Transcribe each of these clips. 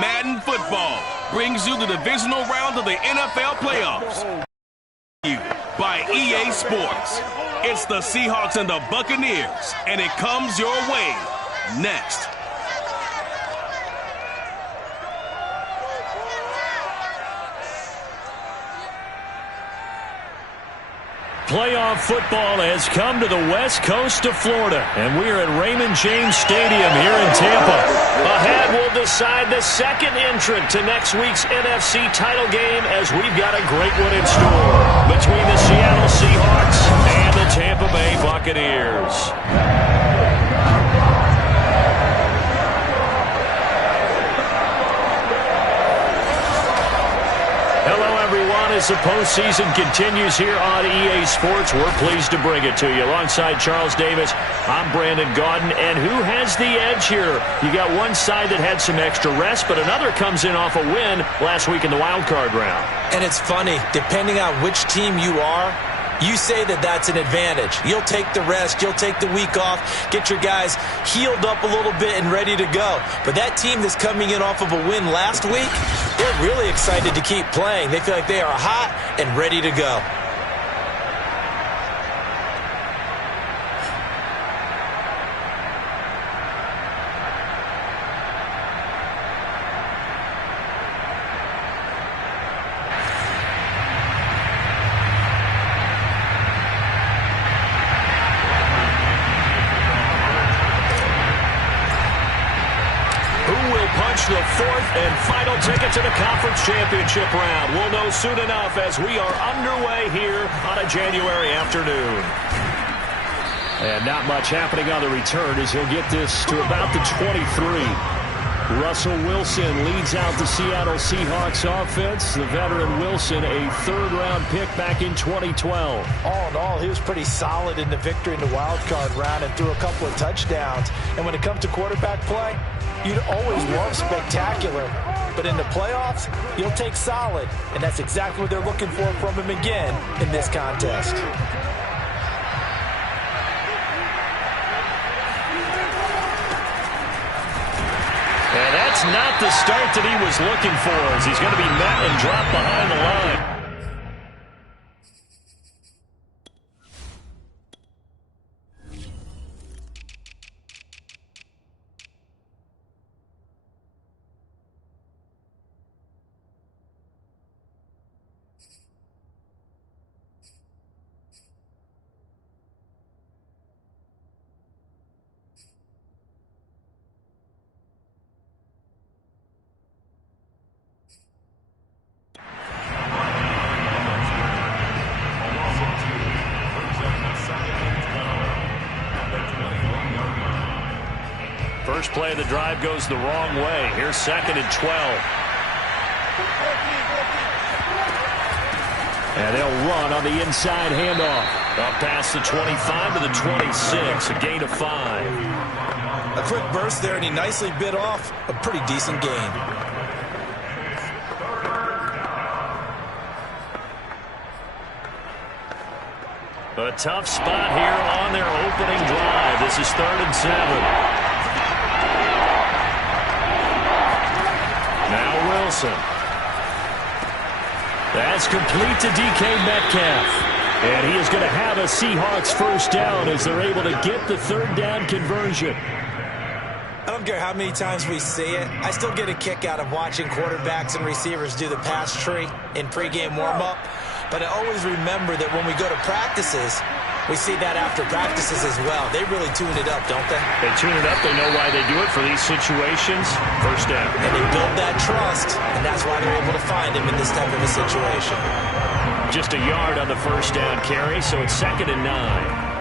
Madden Football brings you the divisional round of the NFL playoffs. By EA Sports. It's the Seahawks and the Buccaneers, and it comes your way next. Playoff football has come to the west coast of Florida, and we're at Raymond James Stadium here in Tampa. Ahead, we'll decide the second entrant to next week's NFC title game, as we've got a great one in store between the Seattle Seahawks and the Tampa Bay Buccaneers. As the postseason continues here on EA Sports, we're pleased to bring it to you. Alongside Charles Davis, I'm Brandon Gaudin. And who has the edge here? You got one side that had some extra rest, but another comes in off a win last week in the wild card round. And it's funny, depending on which team you are, you say that that's an advantage. You'll take the rest, you'll take the week off, get your guys healed up a little bit and ready to go. But that team that's coming in off of a win last week, they're really excited to keep playing. They feel like they are hot and ready to go. The fourth and final ticket to the conference championship round. We'll know soon enough as we are underway here on a January afternoon. And not much happening on the return as he'll get this to about the 23. Russell Wilson leads out the Seattle Seahawks offense. The veteran Wilson, a third-round pick back in 2012. All in all, he was pretty solid in the victory in the wild card round and threw a couple of touchdowns. And when it comes to quarterback play, you'd always love spectacular, but in the playoffs, you'll take solid, and that's exactly what they're looking for from him again in this contest. And that's not the start that he was looking for, as he's going to be met and dropped behind the line. First play of the drive goes the wrong way. Here's 2nd and 12. And they'll run on the inside handoff. Up past the 25 to the 26, a gain of 5. A quick burst there, and he nicely bit off a pretty decent gain. A tough spot here on their opening drive. This is 3rd and 7. Now Wilson. That's complete to DK Metcalf. And he is going to have a Seahawks first down as they're able to get the 3rd down conversion. I don't care how many times we see it. I still get a kick out of watching quarterbacks and receivers do the pass tree in pregame warm-up. But I always remember that when we go to practices, we see that after practices as well. They really tune it up, don't they? They tune it up. They know why they do it for these situations. First down. And they build that trust, and that's why they're able to find him in this type of a situation. Just a yard on the first down carry, so it's 2nd and 9.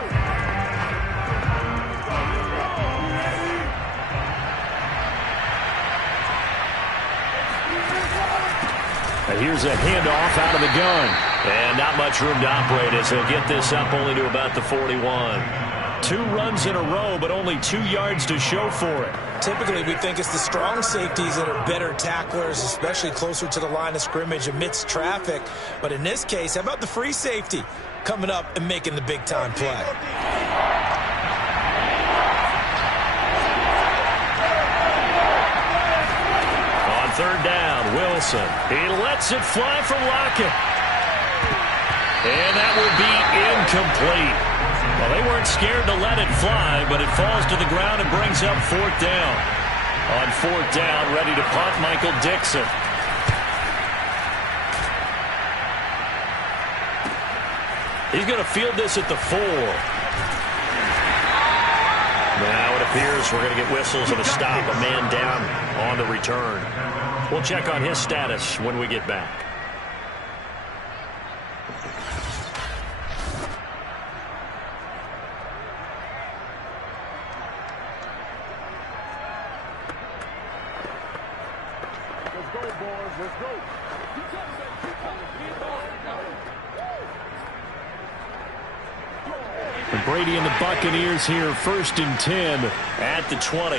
And here's a handoff out of the gun. And not much room to operate as he'll get this up only to about the 41. 2 runs in a row, but only 2 yards to show for it. Typically, we think it's the strong safeties that are better tacklers, especially closer to the line of scrimmage amidst traffic. But in this case, how about the free safety coming up and making the big-time play? On 3rd down, Wilson. He lets it fly from Lockett. And that will be incomplete. Well, they weren't scared to let it fly, but it falls to the ground and brings up 4th down. On 4th down, ready to punt, Michael Dixon. He's going to field this at the 4. Now it appears we're going to get whistles and a stop, a man down on the return. We'll check on his status when we get back. And Brady and the Buccaneers here, 1st and 10 at the 20.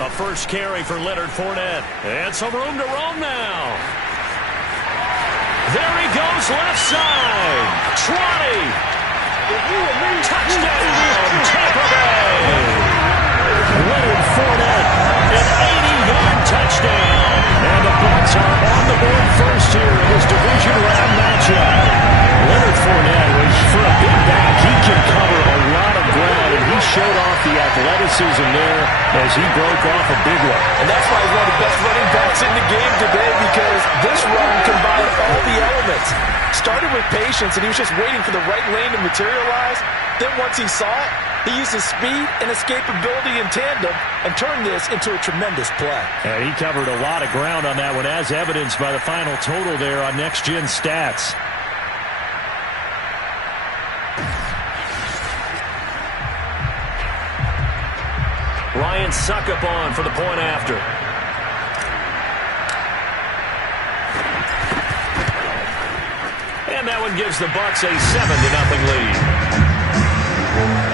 A first carry for Leonard Fournette. And some room to roam now. There he goes, left side. 20. Touchdown, Tampa Bay. Leonard Fournette, an 80-yard touchdown. And the Bucs are on the board first here in this division round matchup. Leonard Fournette, for a big back, he can cover a lot of ground, and he showed off the athleticism there as he broke off a big one. And that's why he's one of the best running backs in the game today, because this run combined all the elements. Started with patience, and he was just waiting for the right lane to materialize. Then once he saw it, he used his speed and escapability in tandem and turned this into a tremendous play. And he covered a lot of ground on that one, as evidenced by the final total there on Next Gen Stats. Ryan Suckup on for the point after. And that one gives the Bucs a 7-0 lead.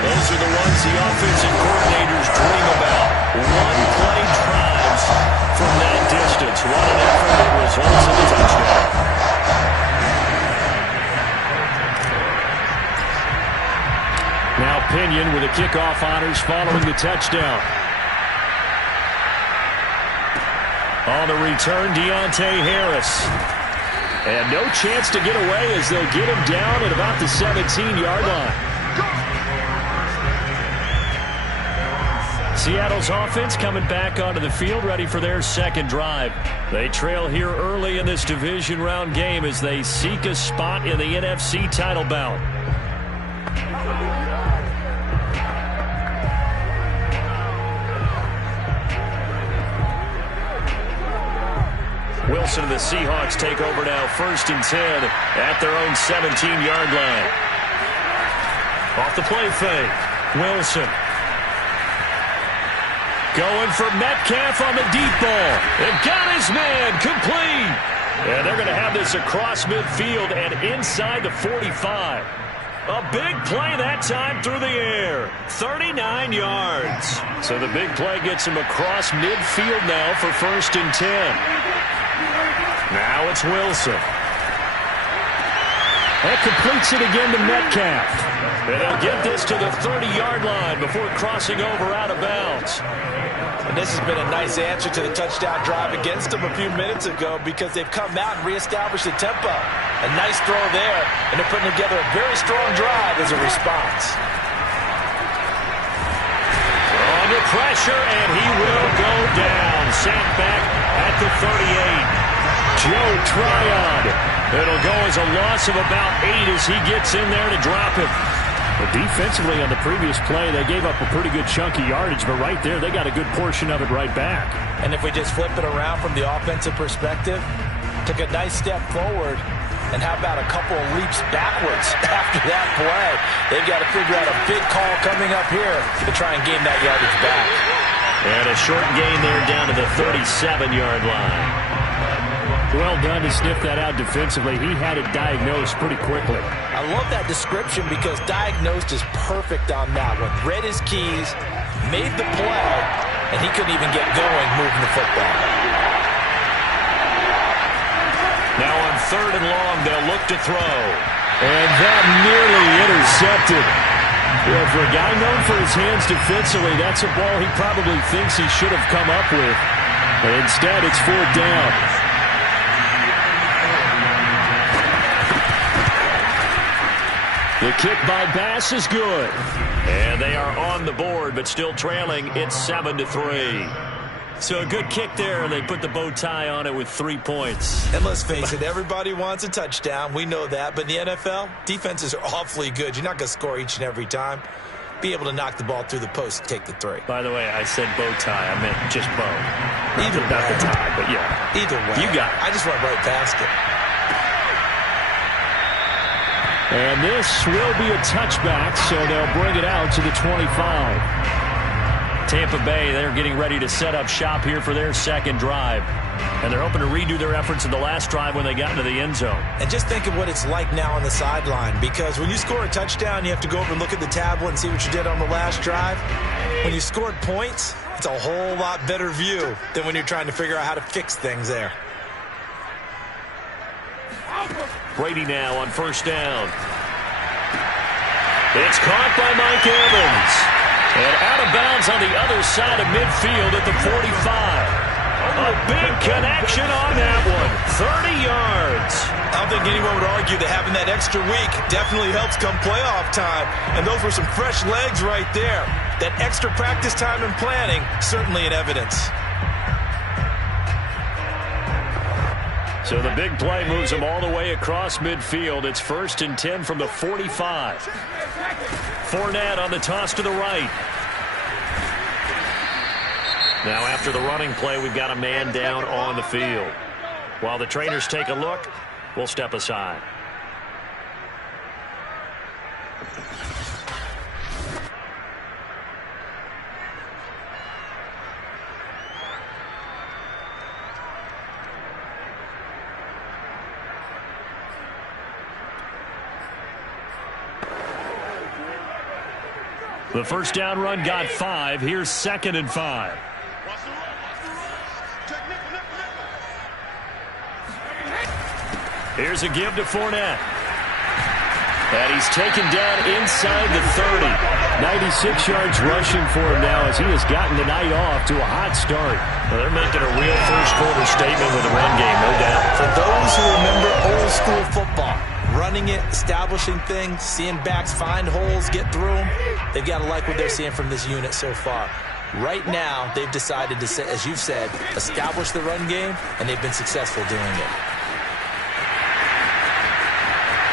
Those are the ones the offensive coordinators dream about. One-play drives from that distance. What an effort that results in a touchdown. Now Pinion with the kickoff honors following the touchdown. On the return, Deontay Harris. And no chance to get away as they'll get him down at about the 17-yard line. Seattle's offense coming back onto the field, ready for their second drive. They trail here early in this division round game as they seek a spot in the NFC title bout. Wilson and the Seahawks take over now, 1st and 10 at their own 17-yard line. Off the play fake, Wilson. Going for Metcalf on the deep ball. And got his man, complete. And they're going to have this across midfield and inside the 45. A big play that time through the air. 39 yards. So the big play gets him across midfield now for 1st and 10. Now it's Wilson. That completes it again to Metcalf. And they'll get this to the 30-yard line before crossing over out of bounds. And this has been a nice answer to the touchdown drive against them a few minutes ago, because they've come out and reestablished the tempo. A nice throw there, and they're putting together a very strong drive as a response. Under pressure, and he will go down. Sent back at the 38. Joe Tryon. It'll go as a loss of about 8 as he gets in there to drop him. But defensively on the previous play, they gave up a pretty good chunk of yardage, but right there, they got a good portion of it right back. And if we just flip it around from the offensive perspective, took a nice step forward, and how about a couple of leaps backwards after that play? They've got to figure out a big call coming up here to try and gain that yardage back. And a short gain there down to the 37-yard line. Well done to sniff that out defensively. He had it diagnosed pretty quickly. I love that description because diagnosed is perfect on that one. Read his keys, made the play, and he couldn't even get going moving the football. Now on 3rd and long, they'll look to throw. And that nearly intercepted. Yeah, for a guy known for his hands defensively, that's a ball he probably thinks he should have come up with. But instead, it's 4th down. The kick by Bass is good. And they are on the board, but still trailing. It's 7-3. So a good kick there, and they put the bow tie on it with 3 points. And let's face it, everybody wants a touchdown. We know that. But in the NFL, defenses are awfully good. You're not going to score each and every time. Be able to knock the ball through the post and take the 3. By the way, I said bow tie. I meant just bow. Either way. Not the tie, but yeah. Either way. You got it. I just went right past it. And this will be a touchback, so they'll bring it out to the 25. Tampa Bay, they're getting ready to set up shop here for their second drive. And they're hoping to redo their efforts in the last drive when they got into the end zone. And just think of what it's like now on the sideline, because when you score a touchdown, you have to go over and look at the tablet and see what you did on the last drive. When you scored points, it's a whole lot better view than when you're trying to figure out how to fix things there. Brady now on 1st down. It's caught by Mike Evans. And out of bounds on the other side of midfield at the 45. A big connection on that one. 30 yards. I don't think anyone would argue that having that extra week definitely helps come playoff time. And those were some fresh legs right there. That extra practice time and planning, certainly in evidence. So the big play moves them all the way across midfield. It's 1st and 10 from the 45. Fournette on the toss to the right. Now after the running play, we've got a man down on the field. While the trainers take a look, we'll step aside. The first down run got 5. Here's 2nd and 5. Here's a give to Fournette. And he's taken down inside the 30. 96 yards rushing for him now as he has gotten the night off to a hot start. Well, they're making a real first-quarter statement with the run game, no doubt. For those who remember old-school football, running it, establishing things, seeing backs find holes, get through them, they've got to like what they're seeing from this unit so far. Right now, they've decided to, as you've said, establish the run game, and they've been successful doing it.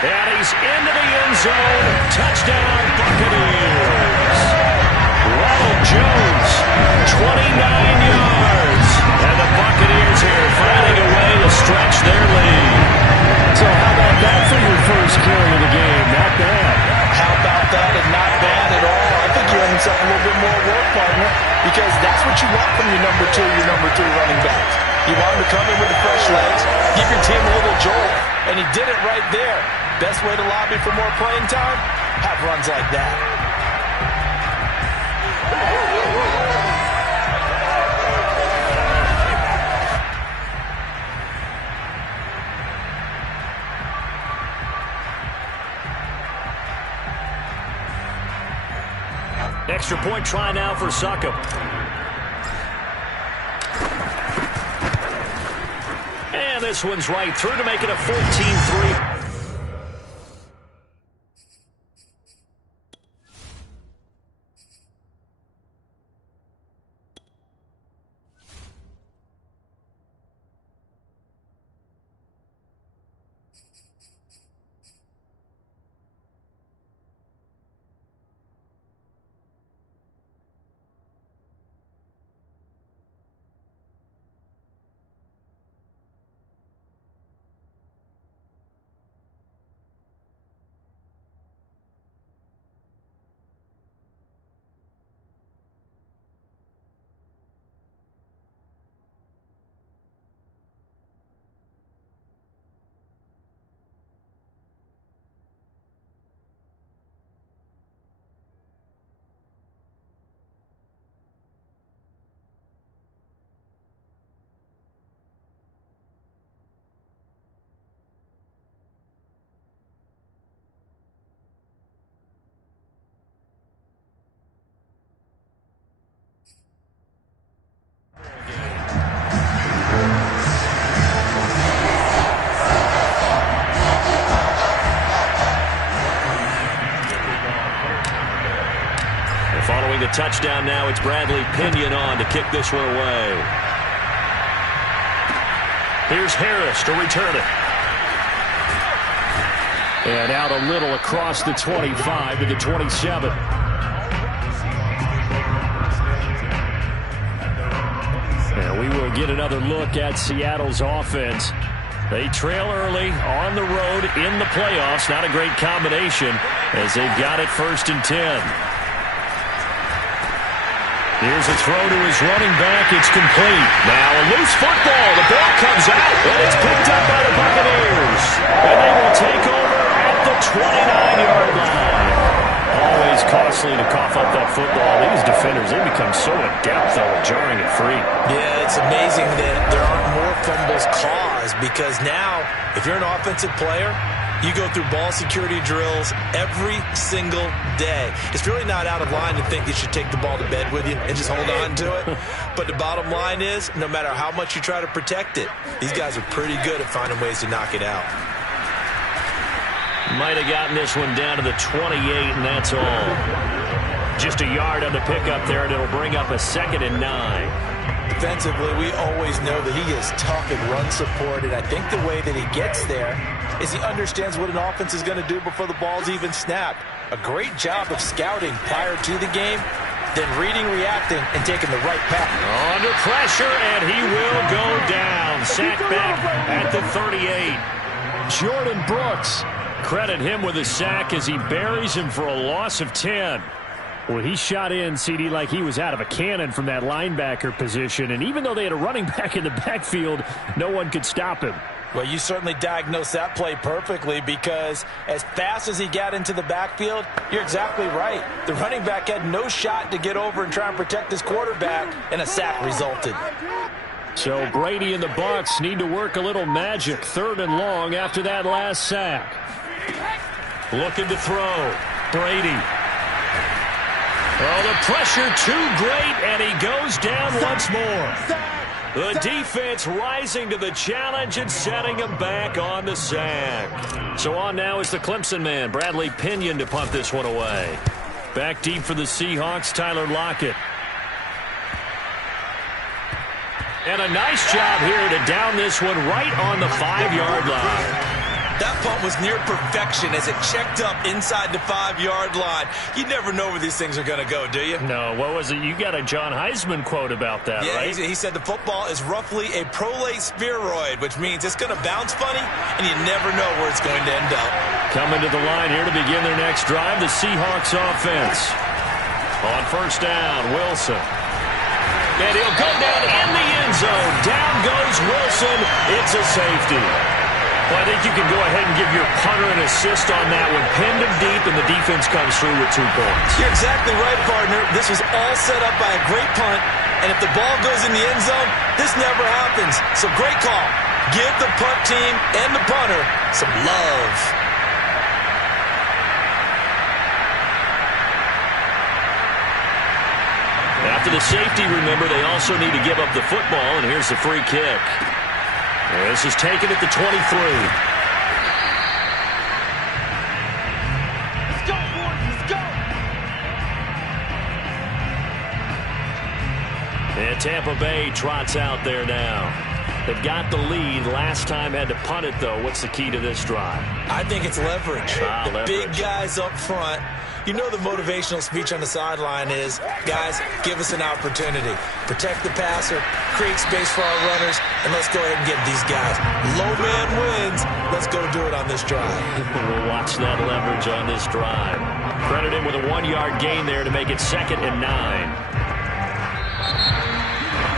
And he's into the end zone. Touchdown, Buccaneers. Ronald Jones, 29 yards. And the Buccaneers here finding a way to stretch their lead. So how about that for your first carry of the game? Not bad. How about that, and not bad at all. I think you earned yourself a little bit more work, partner, because that's what you want from your number 2, your number 3 running backs. You want him to come in with the fresh legs, give your team a little jolt, and he did it right there. Best way to lobby for more playing time? Have runs like that. Extra point try now for Succop. And this one's right through to make it a 14-3. touchdown now. It's Bradley Pinion on to kick this one away. Here's Harris to return it. And out a little across the 25 to the 27. And we will get another look at Seattle's offense. They trail early on the road in the playoffs. Not a great combination as they've got it 1st and 10. Here's a throw to his running back. It's complete. Now a loose football. The ball comes out, and it's picked up by the Buccaneers. And they will take over at the 29-yard line. Always costly to cough up that football. These defenders, they become so adept, though, at jarring it free. Yeah, it's amazing that there aren't more fumbles caused because now, if you're an offensive player, you go through ball security drills every single day. It's really not out of line to think you should take the ball to bed with you and just hold on to it. But the bottom line is, no matter how much you try to protect it, these guys are pretty good at finding ways to knock it out. Might have gotten this one down to the 28, and that's all. Just a yard on the pickup there, and it'll bring up a 2nd and 9. Defensively, we always know that he is tough in run support, and I think the way that he gets there is he understands what an offense is going to do before the ball's even snapped. A great job of scouting prior to the game, then reading, reacting, and taking the right path. Under pressure, and he will go down. Sack back at the 38. Jordan Brooks. Credit him with a sack as he buries him for a loss of 10. Well, he shot in, CD, like he was out of a cannon from that linebacker position. And even though they had a running back in the backfield, no one could stop him. Well, you certainly diagnosed that play perfectly because as fast as he got into the backfield, you're exactly right. The running back had no shot to get over and try and protect his quarterback, and a sack resulted. So Brady and the Bucs need to work a little magic. 3rd and long after that last sack. Looking to throw. Brady. Oh, the pressure too great, and he goes down once more. The defense rising to the challenge and setting him back on the sack. So on now is the Clemson man, Bradley Pinion, to punt this one away. Back deep for the Seahawks, Tyler Lockett. And a nice job here to down this one right on the 5-yard line. That punt was near perfection as it checked up inside the 5-yard line. You never know where these things are going to go, do you? No, what was it? You got a John Heisman quote about that, right? Yeah, he said the football is roughly a prolate spheroid, which means it's going to bounce funny, and you never know where it's going to end up. Coming to the line here to begin their next drive, the Seahawks offense. On 1st down, Wilson. And he'll go down in the end zone. Down goes Wilson. It's a safety. Well, I think you can go ahead and give your punter an assist on that one. Pinned him deep, and the defense comes through with 2 points. You're exactly right, partner. This was all set up by a great punt, and if the ball goes in the end zone, this never happens. So great call. Give the punt team and the punter some love. After the safety, remember, they also need to give up the football, and here's the free kick. This is taken at the 23. Let's go, boys. Let's go. And Tampa Bay trots out there now. They've got the lead. Last time had to punt it, though. What's the key to this drive? I think it's leverage. Leverage. Big guys up front. You know the motivational speech on the sideline is, guys, give us an opportunity. Protect the passer, create space for our runners, and let's go ahead and get these guys. Low man wins. Let's go do it on this drive. We'll watch that leverage on this drive. Credit him with a 1-yard gain there to make it 2nd and 9.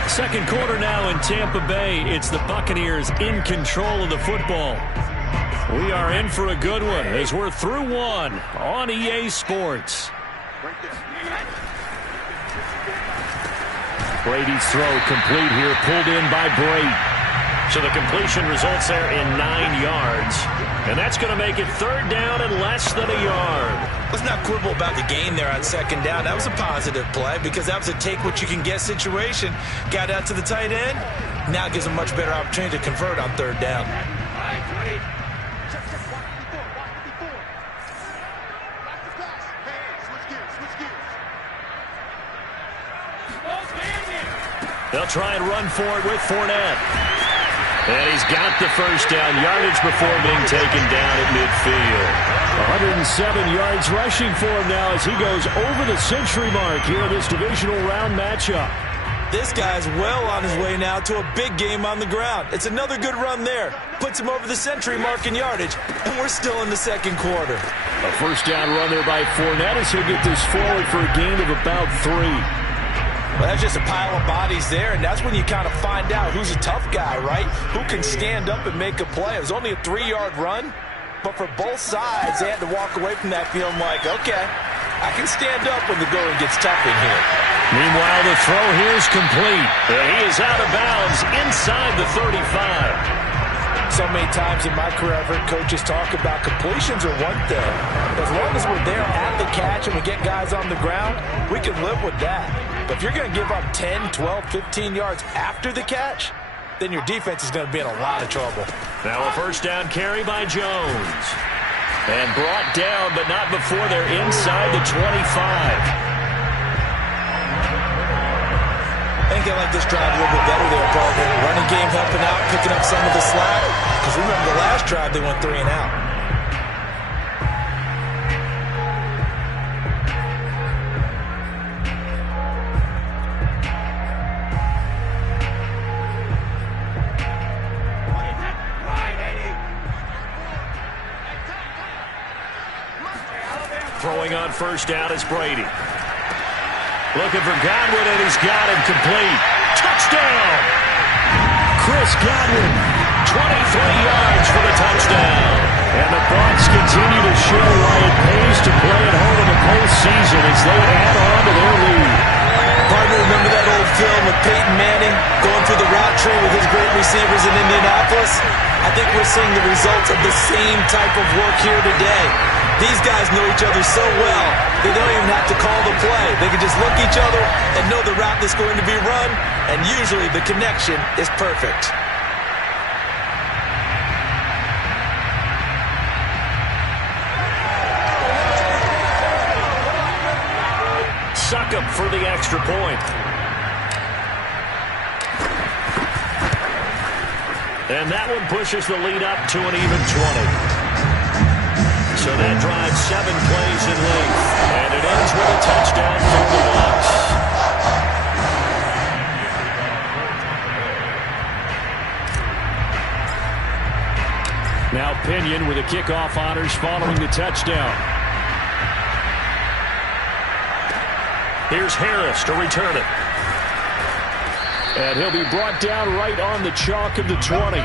Second quarter now in Tampa Bay. It's the Buccaneers in control of the football. We are in for a good one as we're through one on EA Sports. Brady's throw complete here, pulled in by Brady. So the completion results there in 9 yards. And that's going to make it 3rd down and less than a yard. Let's not quibble about the gain there on 2nd down. That was a positive play because that was a take-what-you-can-get situation. Got out to the tight end. Now gives a much better opportunity to convert on 3rd down. They'll try and run for it with Fournette. And he's got the first down, yardage before being taken down at midfield. 107 yards rushing for him now as he goes over the century mark here in this divisional round matchup. This guy's well on his way now to a big game on the ground. It's another good run there. Puts him over the century mark in yardage, and we're still in the second quarter. A first down run there by Fournette as he'll get this forward for a gain of about 3. Well, that's just a pile of bodies there, and that's when you kind of find out who's a tough guy, right? Who can stand up and make a play. It was only a 3-yard run, but for both sides, they had to walk away from that feeling like, okay, I can stand up when the going gets tough in here. Meanwhile, the throw here is complete. He is out of bounds inside the 35. So many times in my career, I've heard coaches talk about completions are one thing. As long as we're there at the catch and we get guys on the ground, we can live with that. But if you're going to give up 10, 12, 15 yards after the catch, then your defense is going to be in a lot of trouble. Now a first down carry by Jones. And brought down, but not before they're inside the 25. I think they like this drive a little bit better there, partner. Running game helping out, picking up some of the slack. Because remember, the last drive they went 3 and out. Throwing on first down is Brady. Looking for Godwin, and he's got him complete. Touchdown! Chris Godwin. 23 yards for the touchdown. And the Bucs continue to show why it pays to play at home in the postseason as they add on to their lead. Partner, remember that old film with Peyton Manning going through the route tree with his great receivers in Indianapolis? I think we're seeing the results of the same type of work here today. These guys know each other so well, they don't even have to call the play. They can just look at each other and know the route that's going to be run, and usually the connection is perfect. Succop for the extra point. And that one pushes the lead up to an even 20. So that drives 7 plays in length. And it ends with a touchdown for the Bucs. Now Pinion with the kickoff honors following the touchdown. Here's Harris to return it. And he'll be brought down right on the chalk of the 20.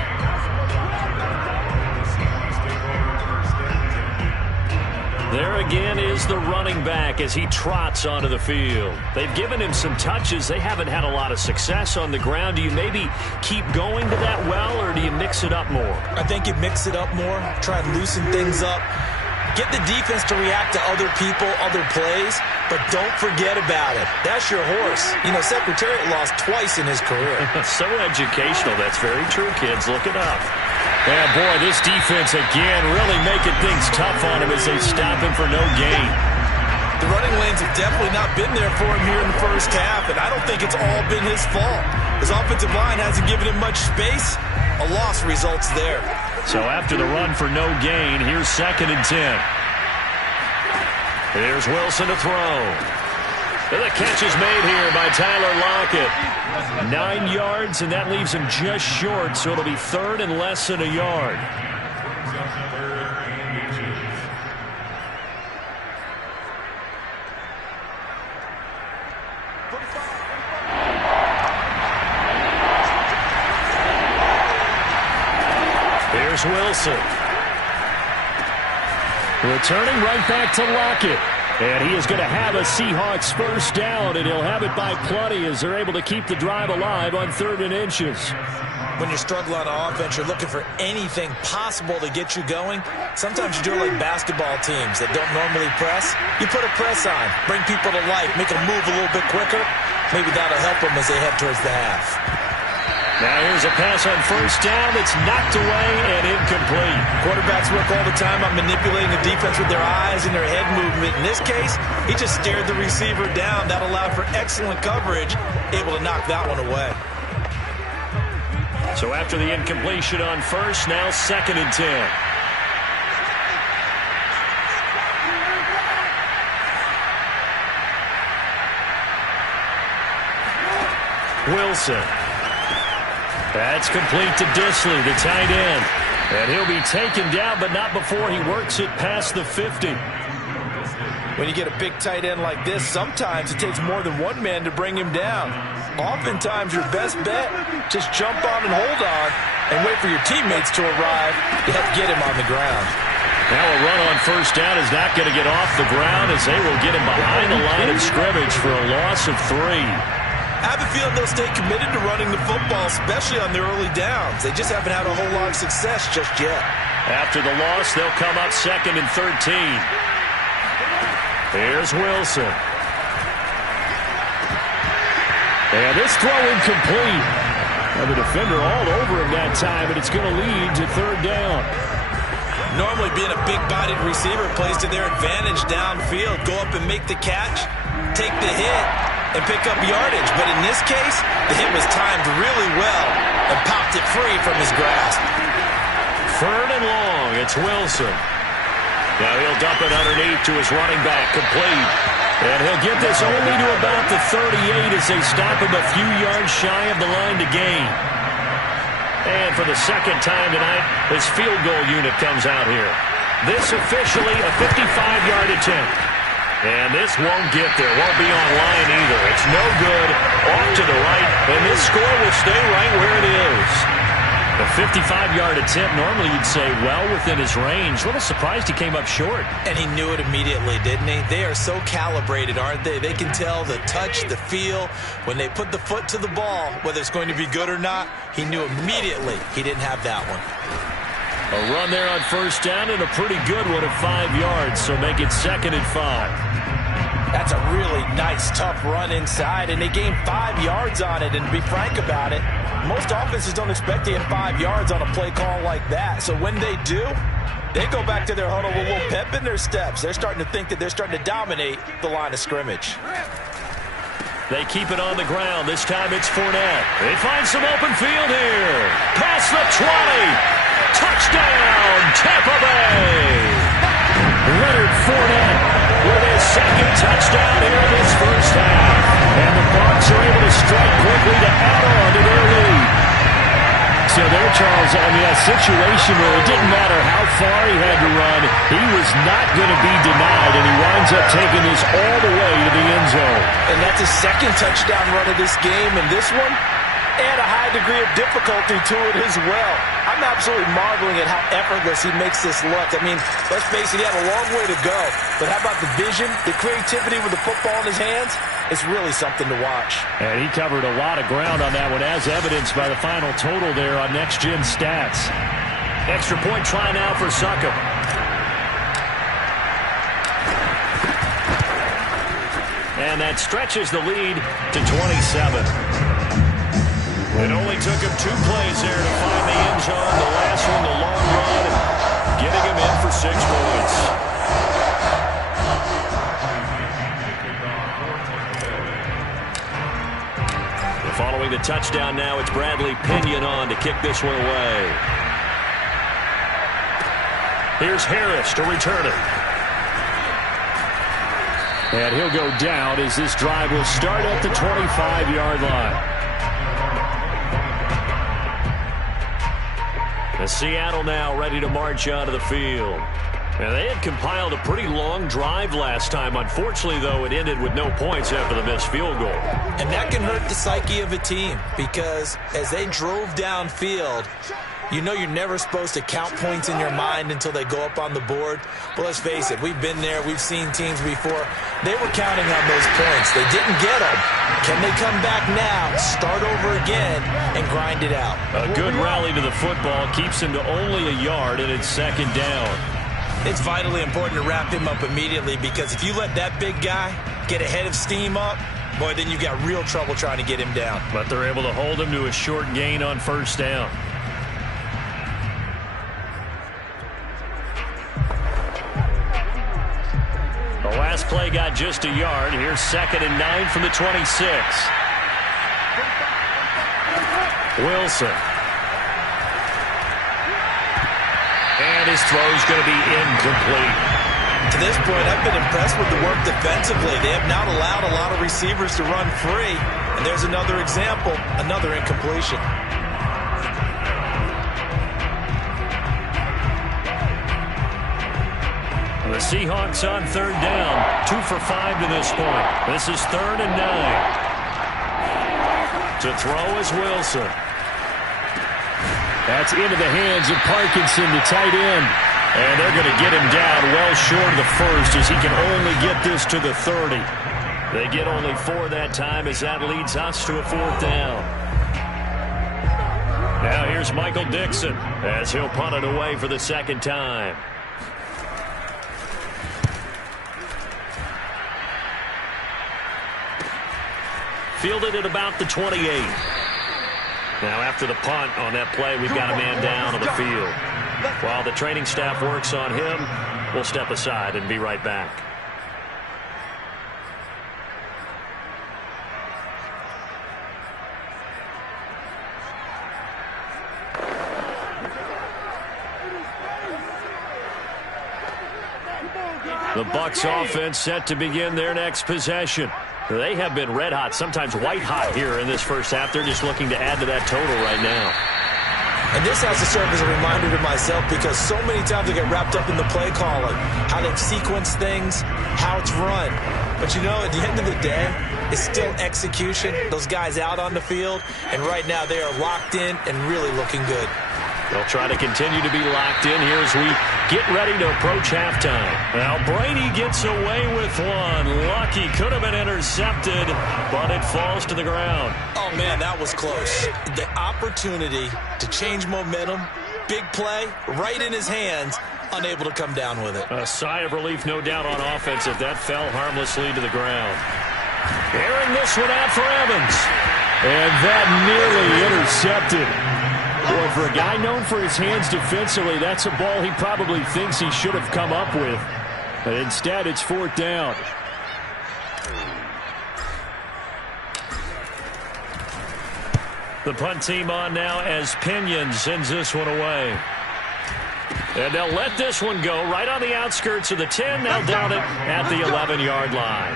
There again is the running back as he trots onto the field. They've given him some touches. They haven't had a lot of success on the ground. Do you maybe keep going to that well, or do you mix it up more? I think you mix it up more, try and loosen things up. Get the defense to react to other people, other plays, but don't forget about it. That's your horse. You know, Secretariat lost twice in his career. So educational. That's very true, kids. Look it up. Yeah, boy, this defense again really making things tough on him as they stop him for no gain. The running lanes have definitely not been there for him here in the first half, and I don't think it's all been his fault. His offensive line hasn't given him much space. A loss results there. So after the run for no gain, here's 2nd and 10. Here's Wilson to throw. And the catch is made here by Tyler Lockett. 9 yards, and that leaves him just short, so it'll be 3rd and less than a yard. Here's Wilson. Returning right back to Lockett. And he is going to have a Seahawks first down, and he'll have it by plenty as they're able to keep the drive alive on 3rd and inches. When you're struggling on offense, you're looking for anything possible to get you going. Sometimes you do it like basketball teams that don't normally press. You put a press on, bring people to life, make them move a little bit quicker. Maybe that'll help them as they head towards the half. Now here's a pass on first down that's knocked away and incomplete. Quarterbacks work all the time on manipulating the defense with their eyes and their head movement. In this case, he just stared the receiver down. That allowed for excellent coverage, able to knock that one away. So after the incompletion on first, now 2nd and 10. Wilson. That's complete to Disley, the tight end. And he'll be taken down, but not before he works it past the 50. When you get a big tight end like this, sometimes it takes more than one man to bring him down. Oftentimes, your best bet, just jump on and hold on and wait for your teammates to arrive to help get him on the ground. Now a run on first down is not going to get off the ground as they will get him behind the line of scrimmage for a loss of 3. I have a feeling they'll stay committed to running the football, especially on their early downs. They just haven't had a whole lot of success just yet. After the loss, they'll come up 2nd and 13. Here's Wilson. And this throw incomplete. And the defender all over him that time, and it's going to lead to 3rd down. Normally being a big-bodied receiver plays to their advantage downfield. Go up and make the catch, take the hit, and pick up yardage. But in this case, the hit was timed really well and popped it free from his grasp. 3rd and long, it's Wilson. Now he'll dump it underneath to his running back, complete. And he'll get this only to about the 38 as they stop him a few yards shy of the line to gain. And for the 2nd time tonight, his field goal unit comes out here. This officially a 55-yard attempt. And this won't get there. Won't be on line either. It's no good. Off to the right. And this score will stay right where it is. A 55-yard attempt, normally you'd say well within his range. A little surprised he came up short. And he knew it immediately, didn't he? They are so calibrated, aren't they? They can tell the touch, the feel. When they put the foot to the ball, whether it's going to be good or not, he knew immediately he didn't have that one. A run there on first down and a pretty good one at 5 yards, so make it 2nd and 5. That's a really nice, tough run inside, and they gained 5 yards on it. And to be frank about it, most offenses don't expect to get 5 yards on a play call like that. So when they do, they go back to their huddle with a little pep in their steps. They're starting to think that they're starting to dominate the line of scrimmage. They keep it on the ground. This time it's Fournette. They find some open field here. Past the 20. Touchdown, Tampa Bay. Leonard Fournette with his 2nd touchdown here in this first half. And the Bucs are able to strike quickly to add on to their lead. So there, Charles, I mean, a situation where it didn't matter how far he had to run, he was not going to be denied, and he winds up taking this all the way to the end zone. And that's his 2nd touchdown run of this game, and this one, and a high degree of difficulty to it as well. I'm absolutely marveling at how effortless he makes this look. I mean, let's face it, he had a long way to go. But how about the vision, the creativity with the football in his hands? It's really something to watch. And he covered a lot of ground on that one, as evidenced by the final total there on Next Gen Stats. Extra point try now for Succop. And that stretches the lead to 27. It only took him 2 plays there to find the end zone. The last one, the long run, getting him in for 6 points. Following the touchdown now, it's Bradley Pinion on to kick this one away. Here's Harris to return it. And he'll go down as this drive will start at the 25-yard line. The Seattle now ready to march onto the field. And they had compiled a pretty long drive last time. Unfortunately, though, it ended with no points after the missed field goal. And that can hurt the psyche of a team because as they drove downfield, you know you're never supposed to count points in your mind until they go up on the board. But let's face it, we've been there. We've seen teams before. They were counting on those points. They didn't get them. Can they come back now, start over again, and grind it out? A good rally to the football keeps him to only a yard, and it's 2nd down. It's vitally important to wrap him up immediately because if you let that big guy get a head of steam up, boy, then you've got real trouble trying to get him down. But they're able to hold him to a short gain on first down. The last play got just a yard. Here's 2nd and 9 from the 26. Wilson. And his throw's going to be incomplete. To this point, I've been impressed with the work defensively. They have not allowed a lot of receivers to run free. And there's another example, another incompletion. The Seahawks on 3rd down. 2 for 5 to this point. This is 3rd and 9. To throw is Wilson. That's into the hands of Parkinson, the tight end. And they're going to get him down well short of the first as he can only get this to the 30. They get only 4 that time as that leads us to a 4th down. Now here's Michael Dixon as he'll punt it away for the 2nd time. Fielded at about the 28. Now after the punt on that play, we've got a man down on the field. While the training staff works on him, we'll step aside and be right back. The Bucs offense set to begin their next possession. They have been red hot, sometimes white hot here in this first half. They're just looking to add to that total right now. And this has to serve as a reminder to myself because so many times I get wrapped up in the play calling, how they've sequenced things, how it's run. But you know, at the end of the day, it's still execution. Those guys out on the field, and right now they are locked in and really looking good. They'll try to continue to be locked in here as we get ready to approach halftime. Now Brady gets away with one. Lucky, could have been intercepted, but it falls to the ground. Oh, man, that was close. The opportunity to change momentum, big play, right in his hands, unable to come down with it. A sigh of relief, no doubt, on offense if that fell harmlessly to the ground. Airing this one out for Evans. And that nearly intercepted. Boy, for a guy known for his hands defensively, that's a ball he probably thinks he should have come up with. But instead, it's 4th down. The punt team on now as Pinion sends this one away. And they'll let this one go right on the outskirts of the 10. They'll down it at the 11-yard line.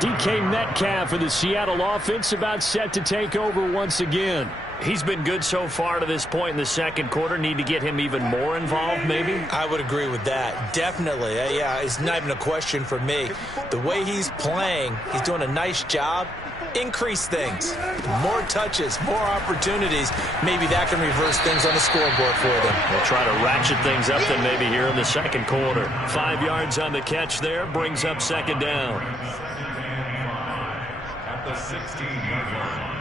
DK Metcalf for the Seattle offense about set to take over once again. He's been good so far to this point in the second quarter. Need to get him even more involved, maybe? I would agree with that. Definitely. Yeah, it's not even a question for me. The way he's playing, he's doing a nice job. Increase things. More touches, more opportunities. Maybe that can reverse things on the scoreboard for them. They'll try to ratchet things up then maybe here in the second quarter. 5 yards on the catch there. Brings up 2nd down. At the 16-yard line.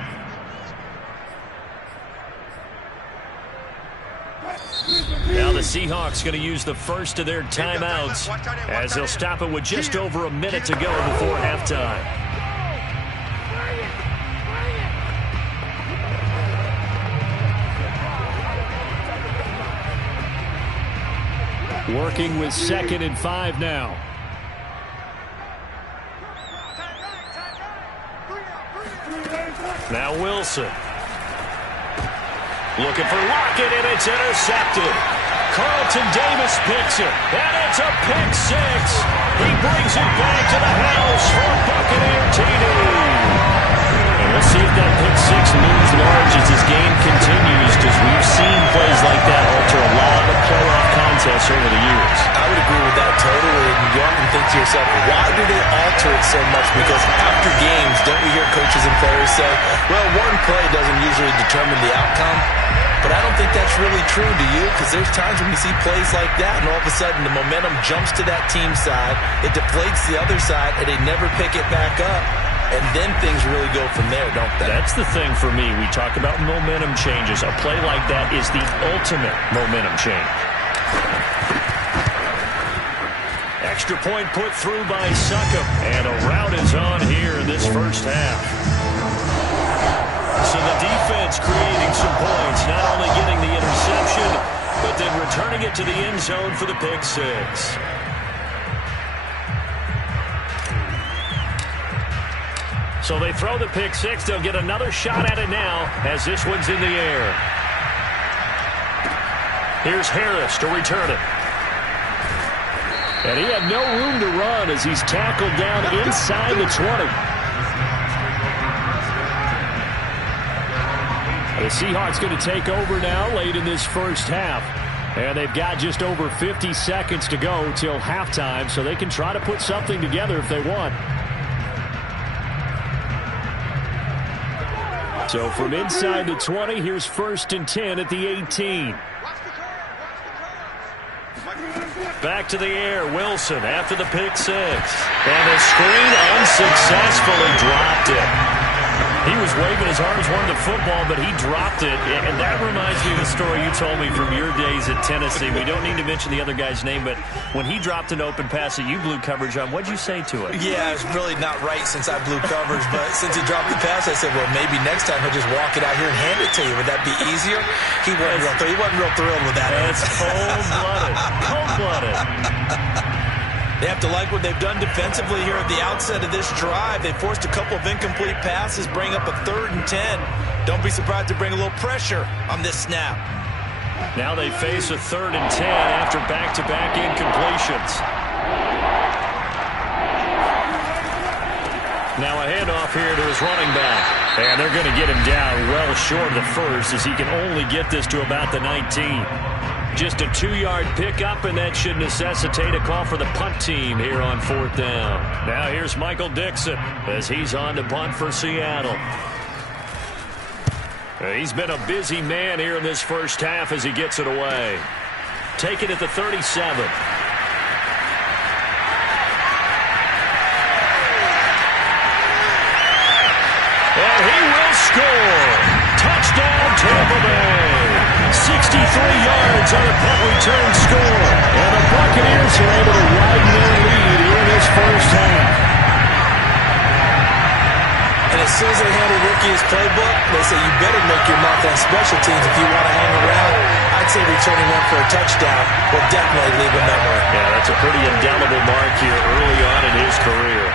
Now the Seahawks going to use the first of their timeouts as they'll stop it with just over a minute to go before halftime. Working with 2nd and 5 now. Now Wilson. Looking for Lockett, and it's intercepted. Carlton Davis picks it, and it's a pick six. He brings it back to the house for Buccaneer TD. And we'll see if that pick six looms large as this game continues, because we've seen plays like that alter a lot of playoff contests over the years. I would agree with that totally. And you often think to yourself, why do they alter it so much? Because after games, don't we hear coaches and players say, well, one play doesn't usually determine the outcome? But I don't think that's really true, do you? Because there's times when we see plays like that, and all of a sudden the momentum jumps to that team side, it deflates the other side, and they never pick it back up. And then things really go from there, don't they? That's the thing for me. We talk about momentum changes. A play like that is the ultimate momentum change. extra point put through by Succop. And a rout is on here in this first half. So the defense creating some points, not only getting the interception, but then returning it to the end zone for the pick six. So they throw the pick six. They'll get another shot at it now as this one's in the air. Here's Harris to return it. And he had no room to run as he's tackled down inside the 20. The Seahawks going to take over now late in this first half. And they've got just over 50 seconds to go till halftime, so they can try to put something together if they want. So from inside the 20, here's 1st and 10 at the 18. Back to the air, Wilson after the pick six. And the screen unsuccessfully dropped it. He was waving his arms, wanted the football, but he dropped it. And that reminds me of the story you told me from your days at Tennessee. We don't need to mention the other guy's name, but when he dropped an open pass that you blew coverage on, what'd you say to it? Yeah, it's really not right since I blew coverage, but since he dropped the pass, I said, well, maybe next time he'll just walk it out here and hand it to you. Would that be easier? He wasn't real thrilled with that. That's cold-blooded. Cold-blooded. They have to like what they've done defensively here at the outset of this drive. They forced a couple of incomplete passes, bring up a 3rd and 10. Don't be surprised to bring a little pressure on this snap. Now they face a 3rd and 10 after back-to-back incompletions. Now a handoff here to his running back. And they're going to get him down well short of the first as he can only get this to about the 19. Just a 2-yard pickup, and that should necessitate a call for the punt team here on 4th down. Now here's Michael Dixon as he's on to punt for Seattle. He's been a busy man here in this first half as he gets it away. Take it at the 37. And he will score. Touchdown, Tampa Bay. 63 yards on a punt return score. And the Buccaneers are able to widen their lead here in this first half. And as soon as they handle Rookie's playbook, they say you better make your mark on special teams if you want to hang around. I'd say returning one for a touchdown will definitely leave a memory. Yeah, that's a pretty indelible mark here early on in his career.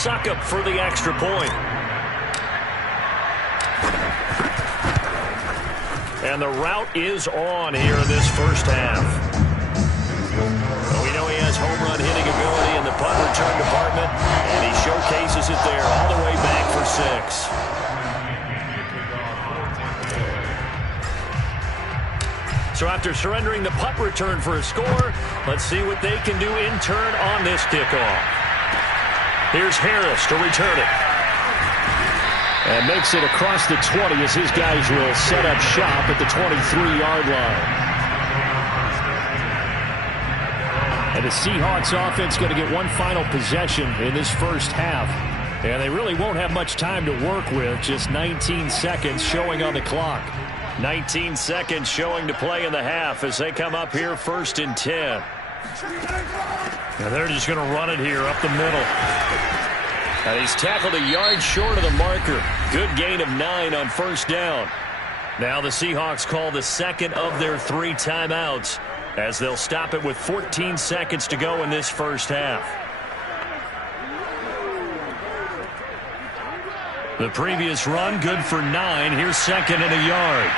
Succop for the extra point. And the route is on here in this first half. Well, we know he has home run hitting ability in the punt return department, and he showcases it there all the way back for 6. So after surrendering the punt return for a score, let's see what they can do in turn on this kickoff. Here's Harris to return it. And makes it across the 20 as his guys will set up shop at the 23-yard line. And the Seahawks offense going to get one final possession in this first half. And they really won't have much time to work with, just 19 seconds showing on the clock. 19 seconds showing to play in the half as they come up here 1st and 10. And they're just going to run it here up the middle. And he's tackled a yard short of the marker. Good gain of 9 on 1st down. Now the Seahawks call the second of their 3 timeouts as they'll stop it with 14 seconds to go in this first half. The previous run good for 9. Here's 2nd and a yard.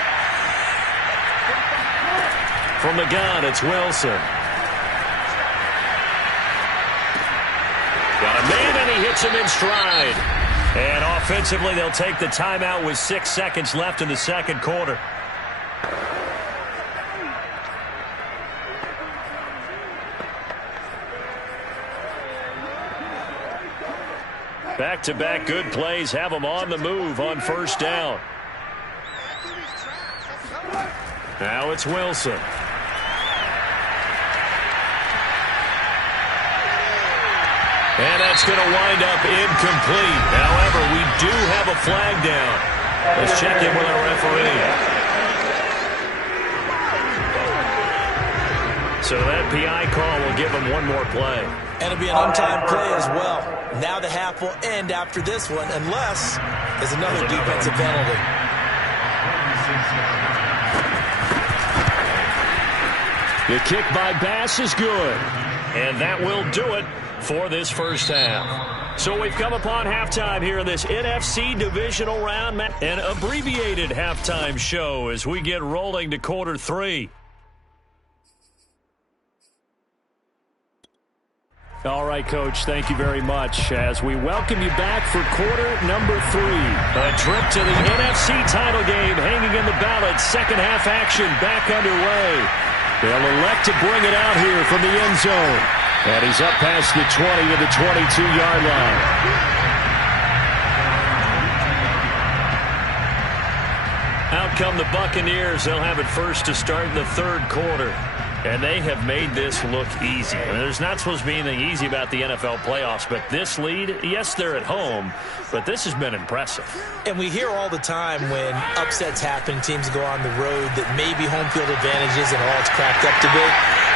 From the gun, it's Wilson. Got a man, and he hits him in stride. And offensively, they'll take the timeout with 6 seconds left in the second quarter. Back-to-back good plays have them on the move on 1st down. Now it's Wilson. And that's going to wind up incomplete. However, we do have a flag down. Let's check in with our referee. So that PI call will give them one more play. And it'll be an untimed play as well. Now the half will end after this one, unless there's another defensive penalty. The kick by Bass is good. And that will do it for this first half. So we've come upon halftime here in this NFC Divisional round. An abbreviated halftime show as we get rolling to quarter 3. All right, Coach, thank you very much as we welcome you back for quarter number 3. A trip to the NFC title game hanging in the balance. Second half action back underway. They'll elect to bring it out here from the end zone. And he's up past the 20 to the 22-yard line. Out come the Buccaneers. They'll have it first to start in the third quarter. And they have made this look easy. I mean, there's not supposed to be anything easy about the NFL playoffs, but this lead, yes, they're at home, but this has been impressive. And we hear all the time when upsets happen, teams go on the road, that maybe home field advantage isn't all it's cracked up to be.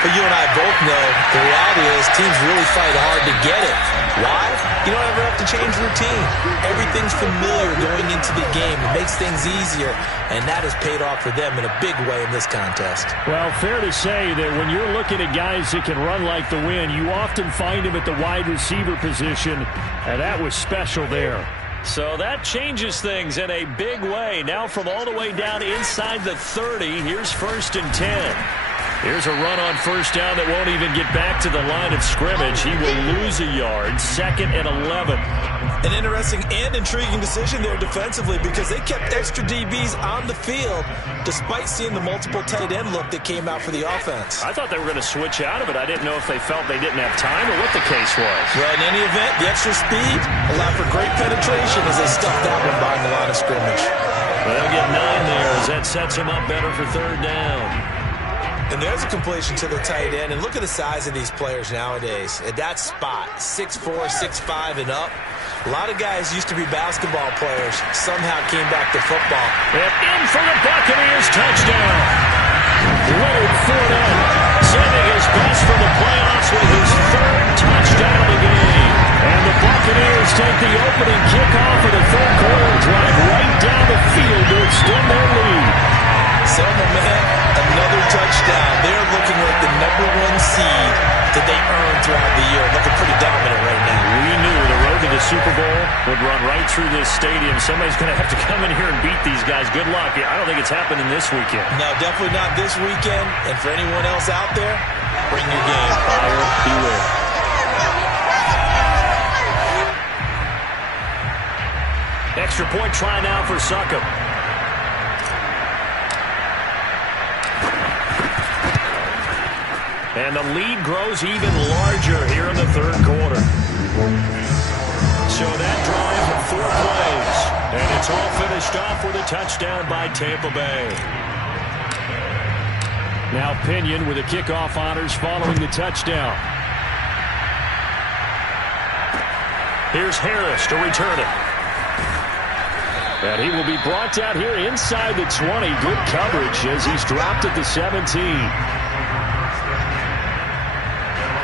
But you and I both know the reality is teams really fight hard to get it. Why? You don't ever have to change routine. Everything's familiar going into the game. It makes things easier, and that has paid off for them in a big way in this contest. Well, fair to say that when you're looking at guys that can run like the wind, you often find them at the wide receiver position, and that was special there. So that changes things in a big way. Now from all the way down inside the 30, here's 1st and 10. Here's a run on 1st down that won't even get back to the line of scrimmage. He will lose a yard. 2nd and 11. An interesting and intriguing decision there defensively because they kept extra DBs on the field despite seeing the multiple tight end look that came out for the offense. I thought they were going to switch out of it. I didn't know if they felt they didn't have time or what the case was. Well, in any event, the extra speed allowed for great penetration as they stuffed that one behind the line of scrimmage. Well, they'll get 9 there as that sets them up better for 3rd down. And there's a completion to the tight end. And look at the size of these players nowadays. At that spot, 6'4", 6'5", and up. A lot of guys used to be basketball players. Somehow came back to football. And in for the Buccaneers touchdown. Leonard Fournette saving his best for the playoffs with his 3rd touchdown of the game. And the Buccaneers take the opening kickoff of the 3rd quarter and drive right down the field to extend their lead. Selma, man, another touchdown. They're looking like the #1 seed that they earned throughout the year. Looking pretty dominant right now. We knew the road to the Super would run right through this stadium. Somebody's going to have to come in here and beat these guys. Good luck. I don't think it's happening this weekend. No, definitely not this weekend. And for anyone else out there, bring your game. Fire beware. Extra point try now for Succop. And the lead grows even larger here in the third quarter. So that drive of 4 plays. And it's all finished off with a touchdown by Tampa Bay. Now Pinion with the kickoff honors following the touchdown. Here's Harris to return it. And he will be brought out here inside the 20. Good coverage as he's dropped at the 17.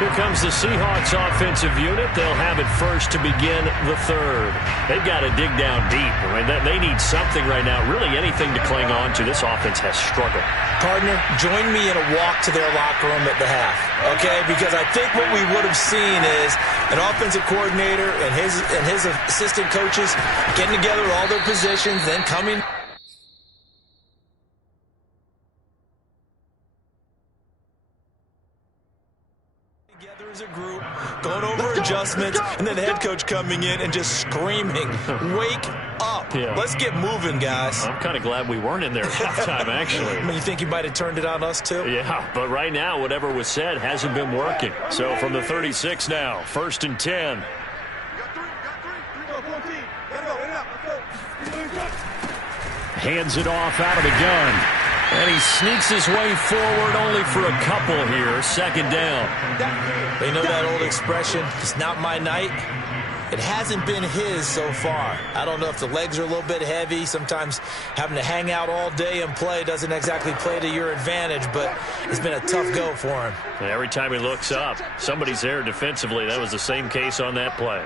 Here comes the Seahawks offensive unit. They'll have it first to begin the third. They've got to dig down deep. I mean, they need something right now, really anything to cling on to. This offense has struggled. Partner, join me in a walk to their locker room at the half, okay? Because I think what we would have seen is an offensive coordinator and his assistant coaches getting together all their positions, then coming together as a group, going over adjustments, and then the head coach coming in and just screaming, wake up. Yeah. Let's get moving, guys. I'm kind of glad we weren't in there at halftime, actually. I mean, you think you might have turned it on us, too? Yeah, but right now, whatever was said hasn't been working. So from the 36 now, 1st and 10. Hands it off out of the gun. And he sneaks his way forward only for a couple here. 2nd down. They know that old expression, it's not my night. It hasn't been his so far. I don't know if the legs are a little bit heavy. Sometimes having to hang out all day and play doesn't exactly play to your advantage, but it's been a tough go for him. And every time he looks up, somebody's there defensively. That was the same case on that play.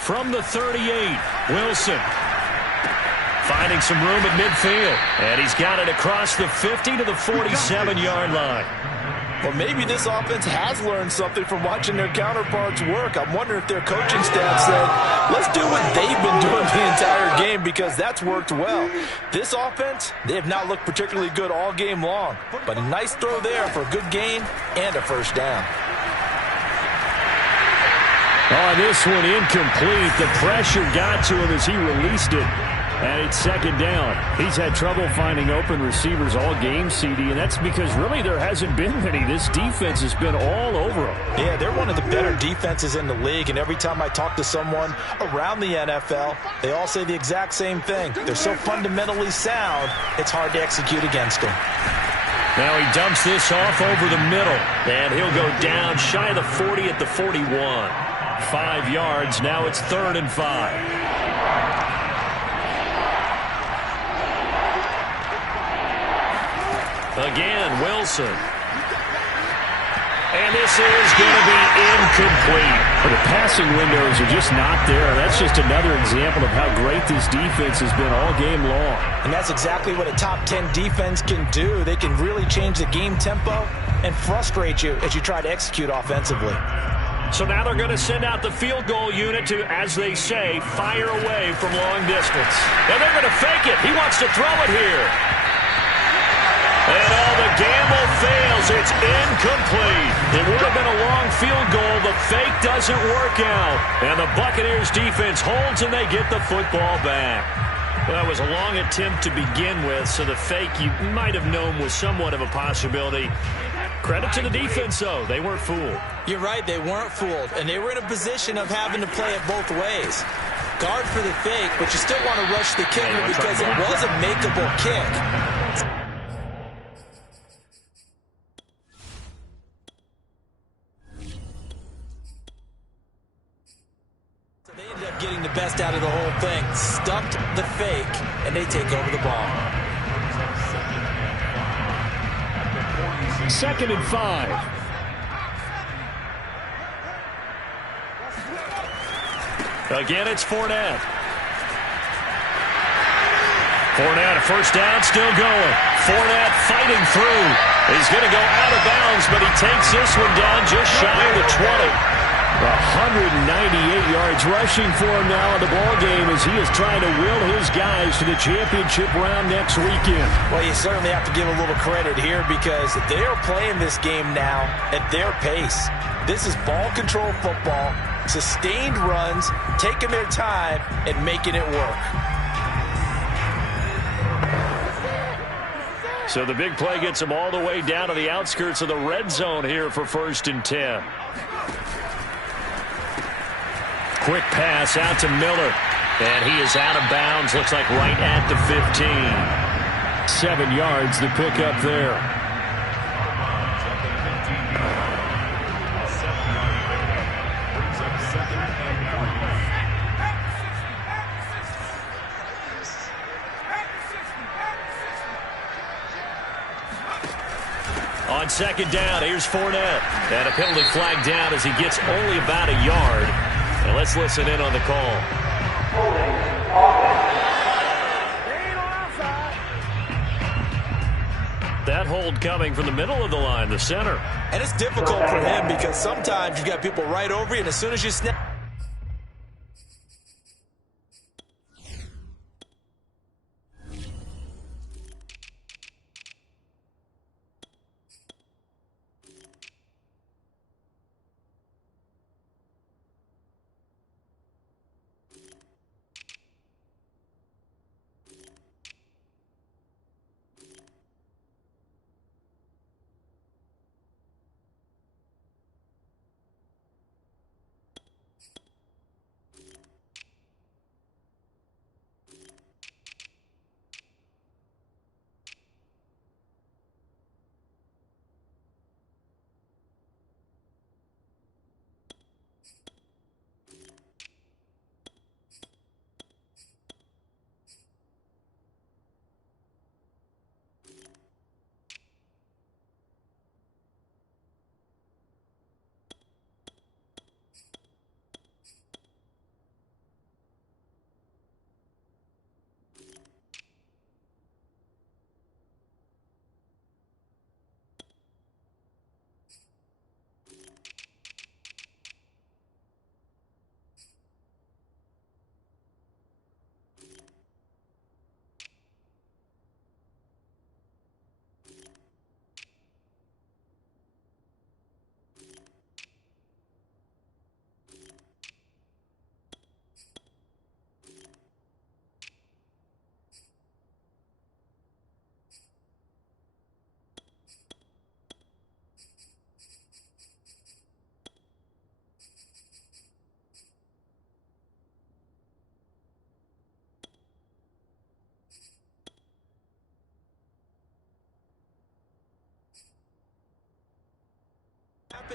From the 38, Wilson. Finding some room at midfield. And he's got it across the 50 to the 47-yard line. Well, maybe this offense has learned something from watching their counterparts work. I'm wondering if their coaching staff said, let's do what they've been doing the entire game because that's worked well. This offense, they have not looked particularly good all game long. But a nice throw there for a good gain and a 1st down. Oh, this one incomplete. The pressure got to him as he released it. And it's 2nd down. He's had trouble finding open receivers all game, CD, and that's because really there hasn't been many. This defense has been all over them. Yeah, they're one of the better defenses in the league, and every time I talk to someone around the NFL, they all say the exact same thing. They're so fundamentally sound, it's hard to execute against them. Now he dumps this off over the middle, and he'll go down shy of the 40 at the 41. 5 yards. Now it's 3rd and 5. Again, Wilson. And this is going to be incomplete. But the passing windows are just not there. That's just another example of how great this defense has been all game long. And that's exactly what a top 10 defense can do. They can really change the game tempo and frustrate you as you try to execute offensively. So now they're going to send out the field goal unit to, as they say, fire away from long distance. And they're going to fake it. He wants to throw it here. And all the gamble fails. It's incomplete. It would have been a long field goal. The fake doesn't work out. And the Buccaneers defense holds and they get the football back. Well, that was a long attempt to begin with, so the fake you might have known was somewhat of a possibility. Credit to the defense, though. They weren't fooled. You're right. They weren't fooled. And they were in a position of having to play it both ways. Guard for the fake, but you still want to rush the kicker because it was a makeable kick. Getting the best out of the whole thing. Stuffed the fake, and they take over the ball. 2nd and 5. Again, it's Fournette. Fournette, a 1st down, still going. Fournette fighting through. He's going to go out of bounds, but he takes this one down just shy of the 20. 198 yards rushing for him now in the ball game as he is trying to will his guys to the championship round next weekend. Well, you certainly have to give a little credit here because they are playing this game now at their pace. This is ball control football, sustained runs, taking their time and making it work. So the big play gets him all the way down to the outskirts of the red zone here for 1st and 10. Quick pass out to Miller. And he is out of bounds. Looks like right at the 15. 7 yards the pick up there. On 2nd down, here's Fournette. And a penalty flag down as he gets only about a yard. And let's listen in on the call. That hold coming from the middle of the line, the center. And it's difficult for him because sometimes you've got people right over you, and as soon as you snap.